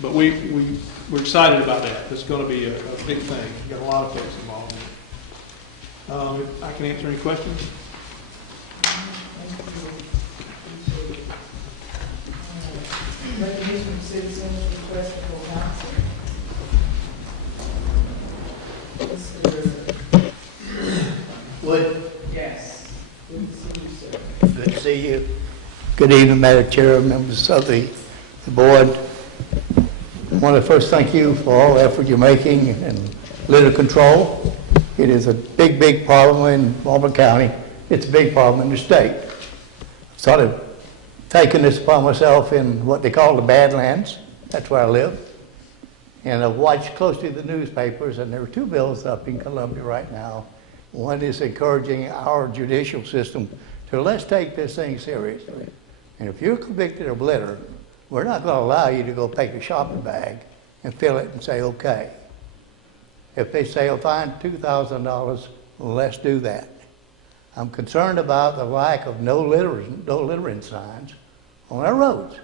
But we're excited about that. It's going to be a big thing. We've got a lot of folks involved in it. If I can answer any questions. Recognition of citizens requesting for council. Wood, Yes. Good to see you, sir. good to see you. Good evening, Madam Chair, members of the board. I want to first thank you for all the effort you're making in litter control. It is a big, big problem in Marlboro County. It's a big problem in the state. I've started taking this upon myself in what they call the Badlands. That's where I live. And I've watched closely the newspapers, and there are 2 bills up in Columbia right now. One is encouraging our judicial system to let's take this thing seriously. And if you're convicted of litter, we're not going to allow you to go take a shopping bag and fill it and say, okay. If they say, I'll fine $2,000, let's do that. I'm concerned about the lack of no littering signs on our roads.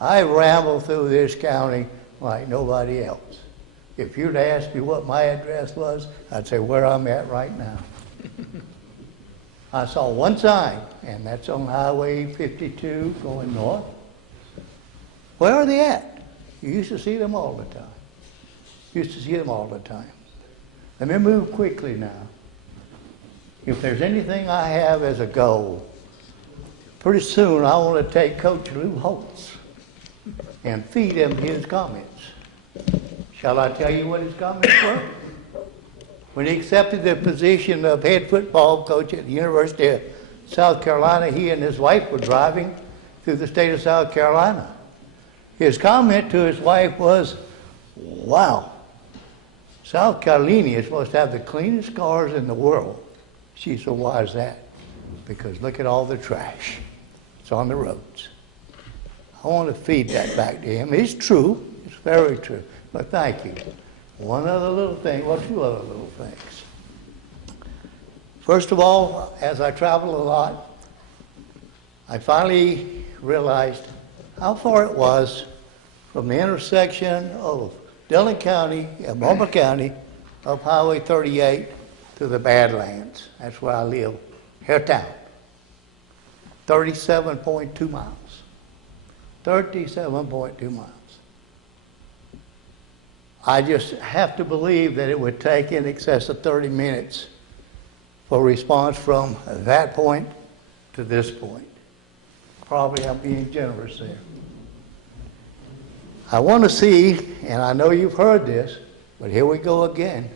I ramble through this county like nobody else. If you'd asked me what my address was, I'd say where I'm at right now. I saw one sign, and that's on Highway 52 going north. Where are they at? You used to see them all the time. Let me move quickly now. If there's anything I have as a goal, pretty soon I want to take Coach Lou Holtz and feed him his comments. Shall I tell you what his comments were? When he accepted the position of head football coach at the University of South Carolina, he and his wife were driving through the state of South Carolina. His comment to his wife was, wow, South Carolina is supposed to have the cleanest cars in the world. She said, why is that? Because look at all the trash. It's on the roads. I want to feed that back to him. It's true. It's very true. But thank you. One other little thing, well, 2 other little things. First of all, as I travel a lot, I finally realized how far it was from the intersection of Dillon County and Marlboro County of Highway 38 to the Badlands. That's where I live, Hairtown. 37.2 miles. 37.2 miles. I just have to believe that it would take in excess of 30 minutes for response from that point to this point. Probably I'm being generous there. I want to see, and I know you've heard this, but here we go again.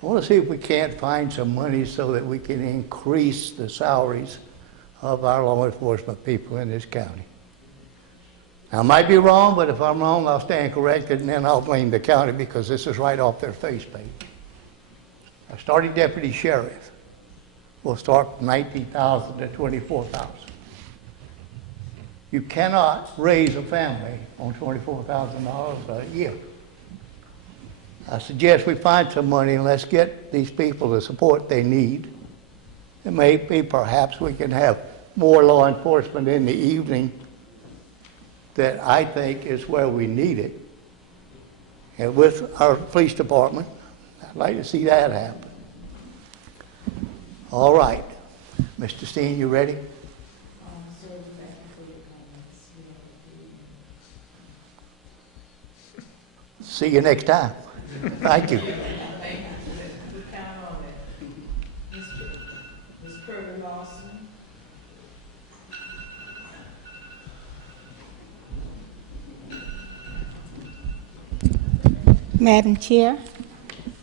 I want to see if we can't find some money so that we can increase the salaries of our law enforcement people in this county. Now, I might be wrong, but if I'm wrong, I'll stand corrected, and then I'll blame the county because this is right off their face page. I started deputy sheriff. We'll start from $19,000 to $24,000. You cannot raise a family on $24,000 a year. I suggest we find some money and let's get these people the support they need. And maybe perhaps we can have more law enforcement in the evening that I think is where we need it. And with our police department, I'd like to see that happen. All right. Mr. Steen, you ready? See you next time. Thank you. Thank you. We count on it. Ms. Kirby Lawson. Madam Chair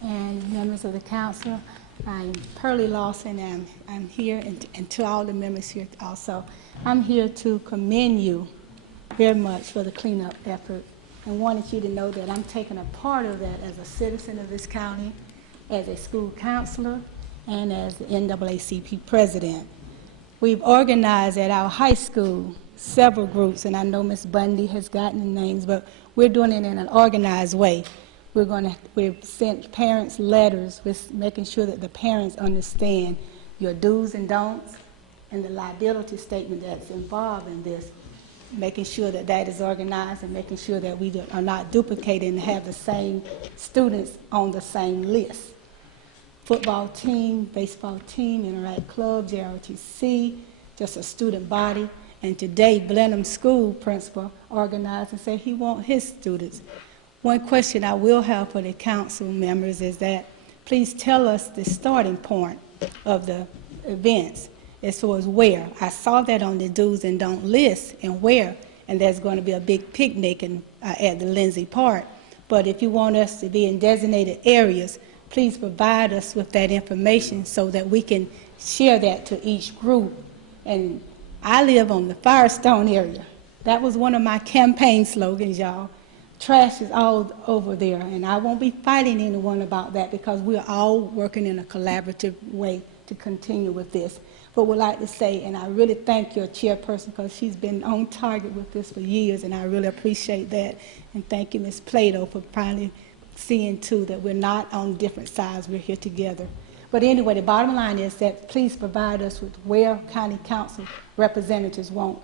and members of the council, I'm Pearlie Lawson, and I'm here, and to all the members here also, I'm here to commend you very much for the cleanup effort and wanted you to know that I'm taking a part of that as a citizen of this county, as a school counselor, and as the NAACP president. We've organized at our high school several groups, and I know Ms. Bundy has gotten the names, but we're doing it in an organized way. We've sent parents letters with making sure that the parents understand your do's and don'ts and the liability statement that's involved in this, making sure that that is organized and making sure that we are not duplicating and have the same students on the same list. Football team, baseball team, Interact Club, JROTC, just a student body. And today, Blenheim School principal organized and said he wants his students. One question I will have for the council members is that please tell us the starting point of the events as far as where. I saw that on the do's and don't list and where, and there's going to be a big picnic at the Lindsay Park. But if you want us to be in designated areas, please provide us with that information so that we can share that to each group. And I live on the Firestone area. That was one of my campaign slogans, y'all. Trash is all over there, and I won't be fighting anyone about that because we're all working in a collaborative way to continue with this. But would like to say, and I really thank your chairperson because she's been on target with this for years, and I really appreciate that. And thank you, Ms. Plato, for finally seeing too that we're not on different sides, we're here together. But anyway, the bottom line is that please provide us with where county council representatives want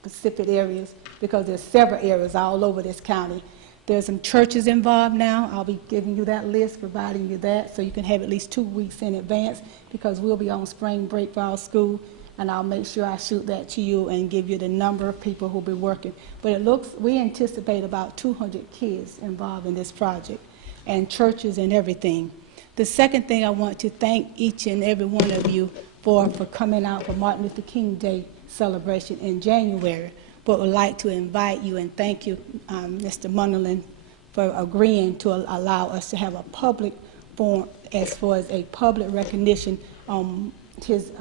specific areas, because there's several areas all over this county. There's some churches involved now. I'll be giving you that list, providing you that, so you can have at least 2 weeks in advance, because we'll be on spring break for our school, and I'll make sure I shoot that to you and give you the number of people who'll be working. But it looks, we anticipate about 200 kids involved in this project, and churches and everything. The second thing, I want to thank each and every one of you for coming out for Martin Luther King Day celebration in January. But would like to invite you and thank you, Mr. Munderland, for agreeing to allow us to have a public forum as far as a public recognition on his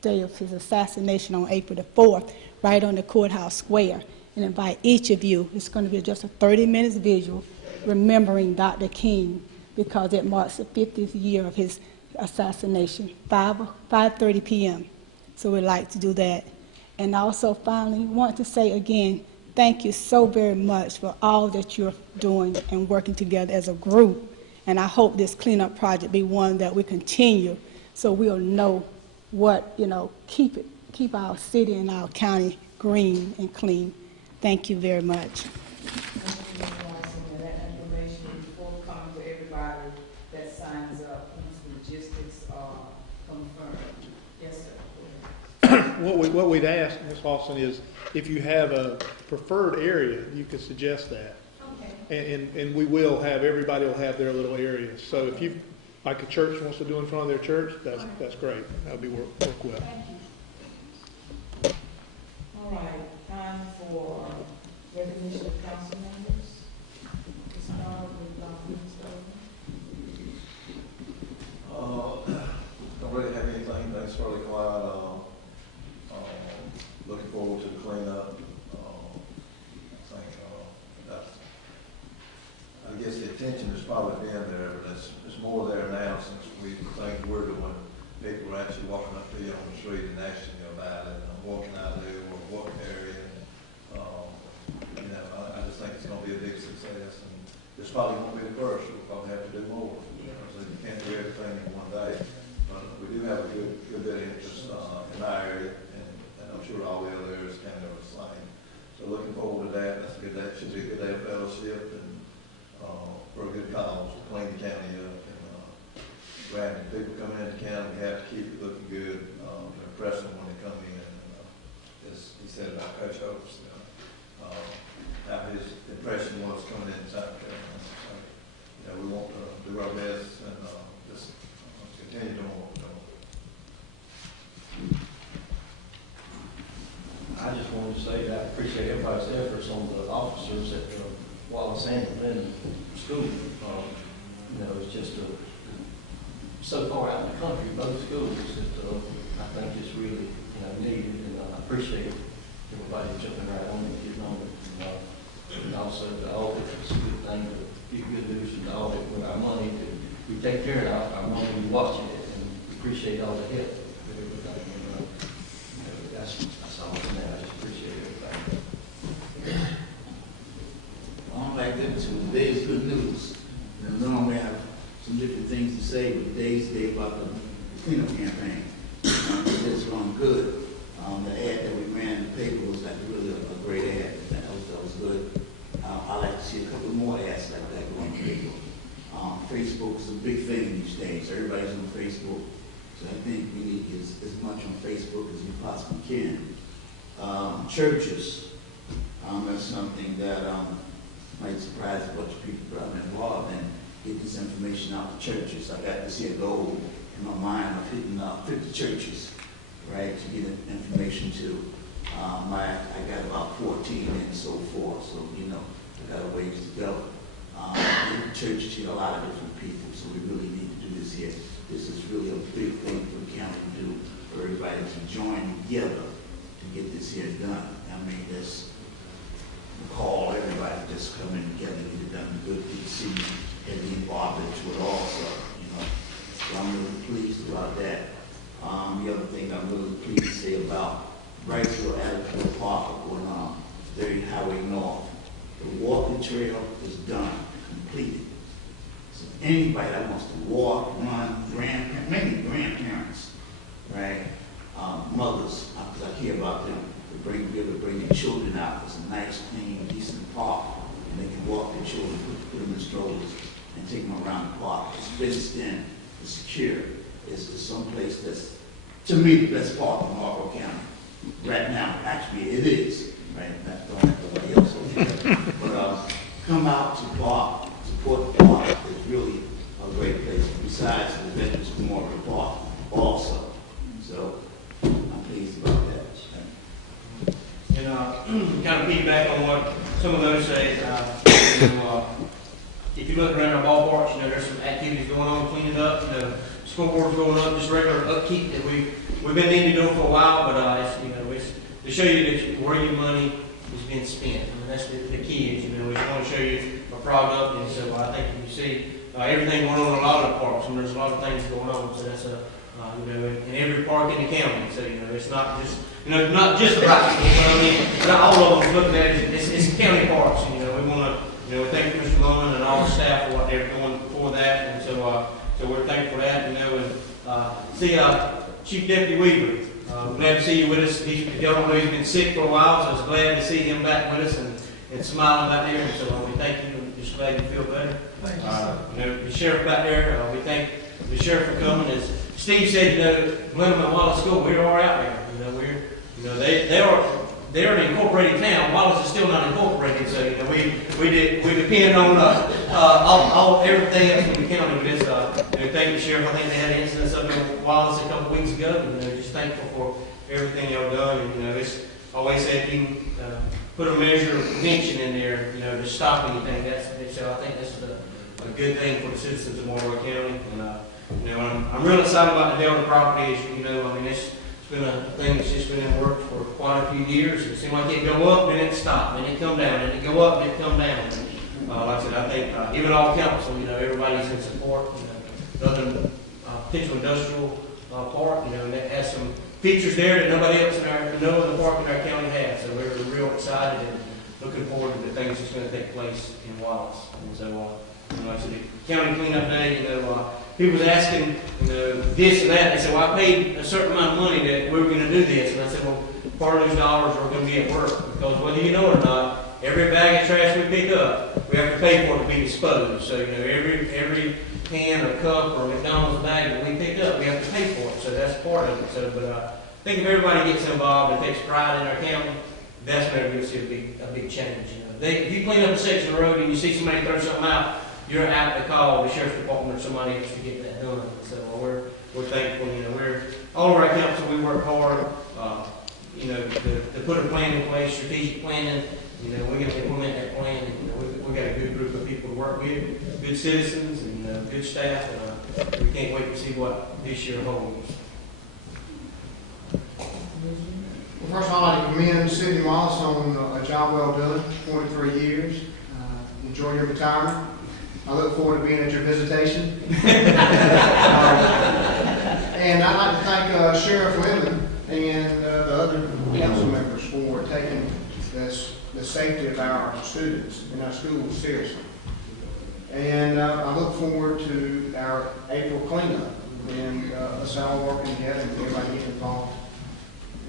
day of his assassination on April the 4th, right on the courthouse square, and invite each of you. It's going to be just a 30-minute visual remembering Dr. King, because it marks the 50th year of his assassination, 5:30 p.m. So we'd like to do that. And also finally want to say again, thank you so very much for all that you're doing and working together as a group. And I hope this cleanup project be one that we continue so we'll know what, keep our city and our county green and clean. Thank you very much. That information will come to everybody that signs up once logistics are confirmed. Yes, sir. What we'd ask, Ms. Austin, is if you have a preferred area, you could suggest that. Okay. And we will have, everybody will have their little areas. So if you, like a church wants to do in front of their church, that's great. That would be work well. Thank you. All right, time for recognition of council members. Let's start with Dr. Don't really have anything. Things fairly quiet. Looking forward to the cleanup. I guess the attention has probably been there, but it's more there now since things we're doing. People are actually walking up to you on the street and asking you about it. What can I do, or what area? I just think it's going to be a big success, and this probably won't be the first. We'll probably have to do more. So you can't do everything in one day, but we do have a good bit of interest in our area, and I'm sure all the other areas kind of the same. So looking forward to that. That's a good day. It should be a good day of fellowship and for a good cause, to clean the county up. And granted, people coming into county, we have to keep it looking good, to impress them when they come in. And as he said about Coach Hopes, how his impression was coming in South Carolina. So, we want to do our best and just continue doing what we're doing. I just wanted to say that I appreciate everybody's efforts on the officers at Wallace and Lynn School. It's just so far out in the country, both schools, that I think it's really needed, and I appreciate everybody jumping right on it, getting on it. And also the audit, it's a good thing to get good news in the audit with our money. We take care of our money, we watch it, and we appreciate all the help with everything. And, that's all for now. I just appreciate everything. I don't like that too. Today is good news. And normally I have some different things to say, but today's the day about the cleanup campaign. It's going good. The ad that we ran in the paper was like really a great ad. That was good. I like to see a couple more ads like that going on the paper. Facebook is a big thing these days. Everybody's on Facebook. So I think we need to get as much on Facebook as we possibly can. Churches, that's something that might surprise a bunch of people, but I'm involved in get this information out to churches. I got this here goal in my mind of hitting 50 churches, right, to get information to. I got about 14 and so forth, so you know, I got a ways to go. Churches here, a lot of different people, so we really need to do this here. This is really a big thing for the county to do, for everybody to join together to get this here done. I mean, let's call everybody just come in together and get it done. Good to see and be involved into it also, you know. So I'm really pleased about that. The other thing I'm really pleased to say about Wrightsville Adequate Park on 30 Highway North. The walking trail is done, completed. So anybody that wants to walk, run, grandparents, mainly grandparents, right? Mothers, because I hear about them, be able to bring their children out. It's a nice, clean, decent park, and they can walk their children, put them in strollers, and take them around the park. It's fenced in, it's secure. It's someplace that's, to me, the best park in Marlboro County. Right now, actually, it is. Right? That's the only nobody else over there. But come out to park, support the park. It's really a great place. Besides the Veterans Memorial Park, also. So I'm pleased about that. And kind of piggyback on what some of those say. If you look around our ballparks, there's some activities going on, cleaning up. Scoreboards going up, just regular upkeep that we've been needing to do for a while. But it's to show you that where your money is being spent. I mean, that's the key. Is we just want to show you a product, and so I think if you see everything going on in a lot of the parks, and there's a lot of things going on. So that's in every park in the county. So it's not just not just the right people. I mean, not all of them looking at it. It's county parks. And, we want to we thank Mr. Mullen and all the staff for what they're doing for that, and so we're thankful for that. And see Chief Deputy Weaver. Glad to see you with us. Y'all don't know he's been sick for a while, so I was glad to see him back with us and smiling back there. And so we thank you, and just glad you feel better. The sheriff back there, we thank the sheriff for coming. As Steve said, Glenn and Wallace School, we are out there. They're an incorporated town. Wallace is still not incorporated, so we depend on all everything else in the county. With this, thank the sheriff. I think they had an incident up in Wallace a couple weeks ago. Just thankful for everything y'all done. And it's always said you can put a measure of prevention in there, to stop anything. So I think that's a good thing for the citizens of Marlboro County. And I'm real excited about the Delta property. As you know, I mean it's been a thing that's just been in the works for quite a few years. It seemed like it'd go up, then it'd stop, then it'd come down, then it'd go up, then it'd come down. Like I said, I think even all council, everybody's in support. Other potential industrial park, and that has some features there that nobody else no other park in our county has. So we're real excited and looking forward to the things that's going to take place in Wallace. And so, like I said, the county cleanup day, people was asking, this and that. They said, well, I paid a certain amount of money that we were going to do this. And I said, well, part of those dollars are going to be at work. Because whether you know it or not, every bag of trash we pick up, we have to pay for it to be disposed. So, every can or cup or McDonald's bag that we pick up, we have to pay for it. So that's part of it. So, but I think if everybody gets involved and takes pride in our county, that's when we're going to see a big change. If you clean up a section of the road and you see somebody throw something out, you're apt to call the sheriff's department or somebody else to get that done. So we're thankful. We're all of our council. We work hard. To put a plan in place, strategic planning. We're going to implement that plan. And, we've got a good group of people to work with, good citizens and good staff. And we can't wait to see what this year holds. Well, first of all, I'd like to commend Sidney Wallace on a job well done, 23 years. Enjoy your retirement. I look forward to being at your visitation. And I'd like to thank Sheriff Lemon and the other council members for taking the safety of our students in our schools seriously. And I look forward to our April cleanup and us all working together and everybody getting involved.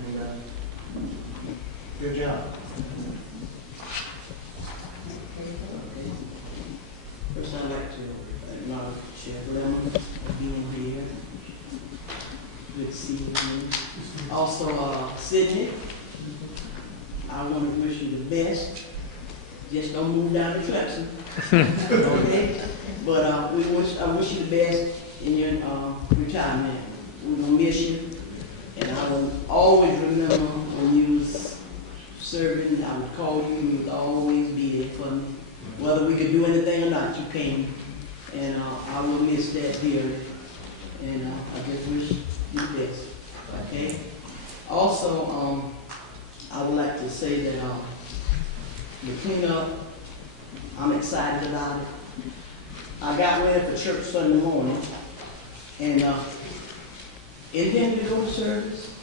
And good job. First, I'd like to acknowledge Sheriff Lemon for being here. Good to see you again. Also, Sydney, I want to wish you the best. Just don't move down to Clemson. Okay? But I wish you the best in your retirement. We're going to miss you. And I will always remember when you was serving, I would call you, you would always be there for me. Whether we could do anything or not, you came. And I will miss that dearly. And I just wish you the best. Okay? Also, I would like to say that the cleanup, I'm excited about it. I got ready for church Sunday morning and intended to go to service.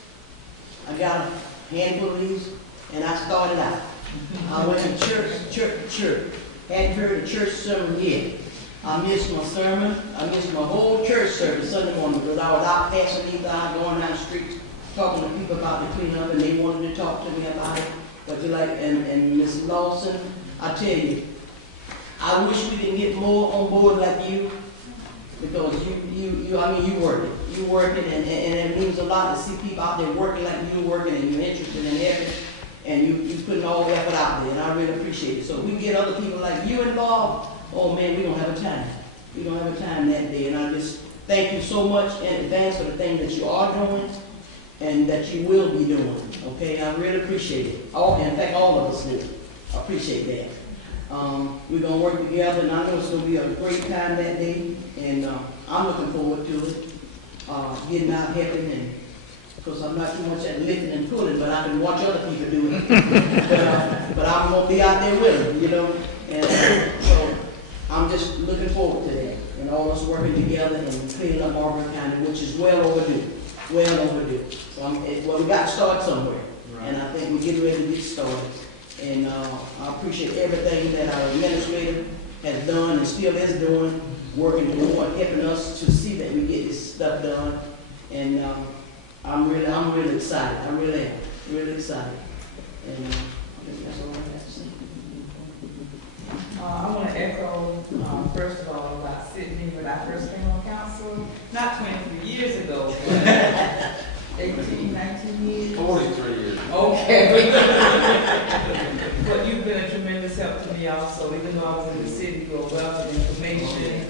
I got a handful of these and I started out. I went to church. Hadn't heard a church sermon yet. I missed my sermon. I missed my whole church service Sunday morning because I was out passing these out, going down the streets, talking to people about the cleanup, and they wanted to talk to me about it. But you like, and Ms. Lawson, I tell you, I wish we can get more on board like you, because you work it. You work it, and it means a lot to see people out there working like you working, and you're interested in everything, and you putting all the effort out there, and I really appreciate it. So if we get other people like you involved, oh man, we don't have a time. We don't have a time that day, and I just thank you so much in advance for the thing that you are doing and that you will be doing. Okay, I really appreciate it. In fact, all of us do. I appreciate that. We're gonna work together, and I know it's gonna be a great time that day, and I'm looking forward to it. Getting out helping, and because I'm not too much at lifting and pulling, but I can watch other people do it. but I'm gonna be out there with them, you know. And so I'm just looking forward to that, and all of us working together and cleaning up Marlboro County, which is well overdue. Well overdue. So we got to start somewhere, and I think we're getting ready to get started. And I appreciate everything that our administrator has done and still is doing, working toward helping us to see that we get this stuff done. And I'm really excited. I really am, really excited. And I think that's all I have to say. I want to echo, first of all, about Sydney when I first came on council, not 23 years ago, but 18, 19 years. 43 years. Okay. But you've been a tremendous help to me also, even though I was in the city, you were a wealth of information,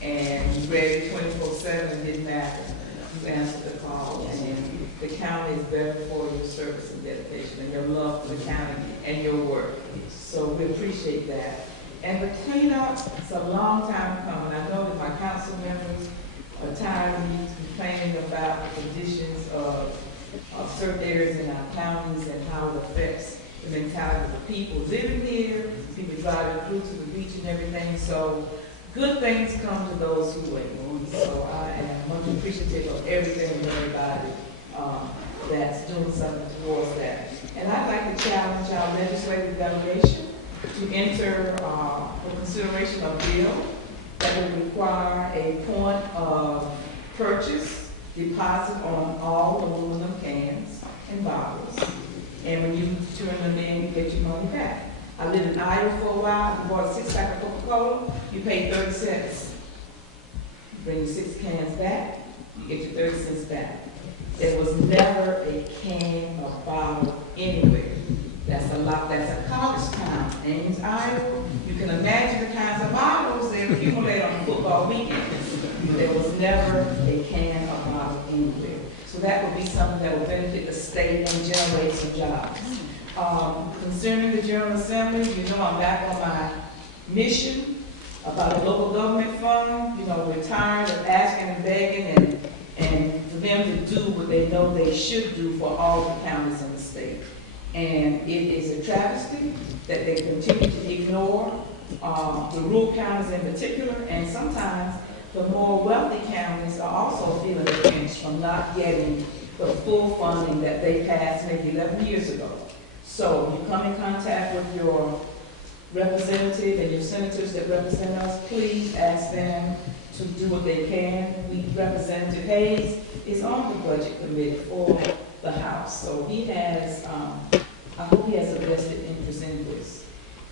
and you read it 24/7, it didn't matter. You answered the call, and the county is better for your service and dedication, and your love for the county and your work. So we appreciate that. And the cleanup, it's a long time coming. I know that my council members are tired of me complaining about the conditions of certain areas in our counties and how it affects the mentality of the people living here, people driving through to the beach and everything. So good things come to those who wait. So I am much appreciative of everything and everybody that's doing something towards that. And I'd like to challenge our legislative delegation to enter for consideration a bill that would require a point of purchase deposit on all aluminum cans and bottles. And when you turn them in, you get your money back. I lived in Iowa for a while. You bought a 6-pack of Coca-Cola, you paid 30 cents. You bring your 6 cans back, you get your 30 cents back. There was never a can or bottle anywhere. That's a college town, Ames, Iowa. You can imagine the kinds of bottles that accumulate on a football weekend. There was never a can or bottle anywhere. So that would be something that would benefit the state and generate some jobs. Concerning the General Assembly, you know I'm back on my mission about the local government fund. You know, we're tired of asking and begging and for them to do what they know they should do for all the counties in the state. And it is a travesty that they continue to ignore the rural counties in particular, and sometimes the more wealthy counties are also feeling the pinch from not getting the full funding that they passed maybe 11 years ago. So you come in contact with your representative and your senators that represent us, please ask them to do what they can. Representative Hayes is on the budget committee for the House, so he has, I hope he has a vested interest in this.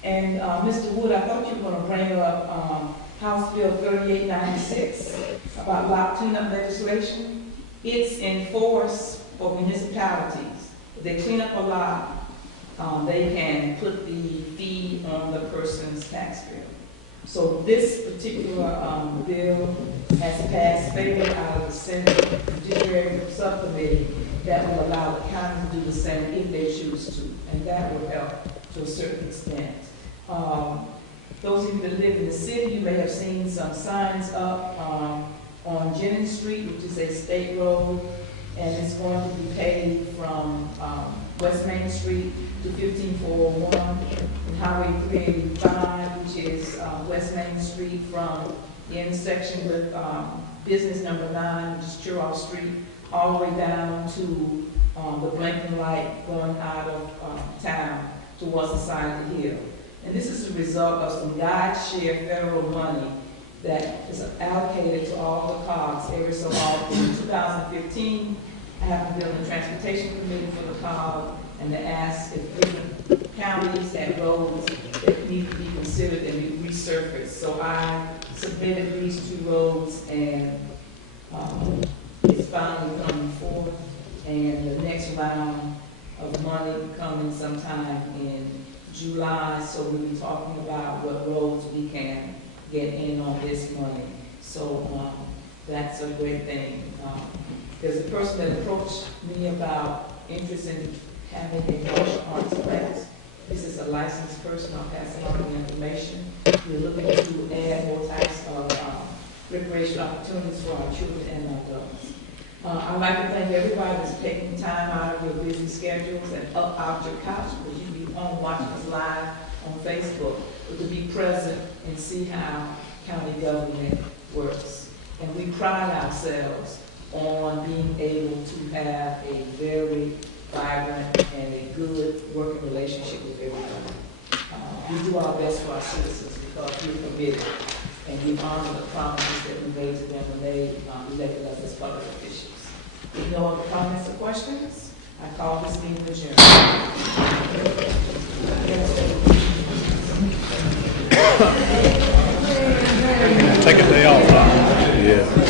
And Mr. Wood, I thought you were going to bring up House Bill 3896 about lot cleanup legislation. It's in force for municipalities. If they clean up a lot, they can put the fee on the person's tax bill. So this particular bill has passed favor out of the Senate Judiciary Subcommittee that will allow the county to do the same if they choose to, and that will help to a certain extent. Those of you that live in the city, you may have seen some signs up on Jennings Street, which is a state road, and it's going to be paved from West Main Street to 15401, and Highway 385, which is West Main Street from the intersection with business number 9, which is Churrow Street, all the way down to the blinking light going out of town towards the side of the hill. And this is a result of some guide share federal money that is allocated to all the COGS every so often. In 2015, I have been on the Transportation Committee for the COG, and they asked if different counties had roads that need to be considered and be resurfaced. So I submitted these 2 roads, and it's finally coming forth. And the next round of money coming sometime in July, so we'll be talking about what roads we can get in on this money. So that's a great thing. There's a person that approached me about interest in having a martial arts class. This is a licensed person. I'll pass along the information. We're looking to add more types of recreational opportunities for our children and adults. I'd like to thank everybody that's taking time out of your busy schedules and up out your couch, because you can be home watching us live on Facebook, but to be present and see how county government works. And we pride ourselves on being able to have a very vibrant and a good working relationship with everybody. We do our best for our citizens because we're committed and we honor the promises that we made to them when they elected us as public officials. If no other comments or questions, I call this meeting adjourned. Take a day off. Yeah.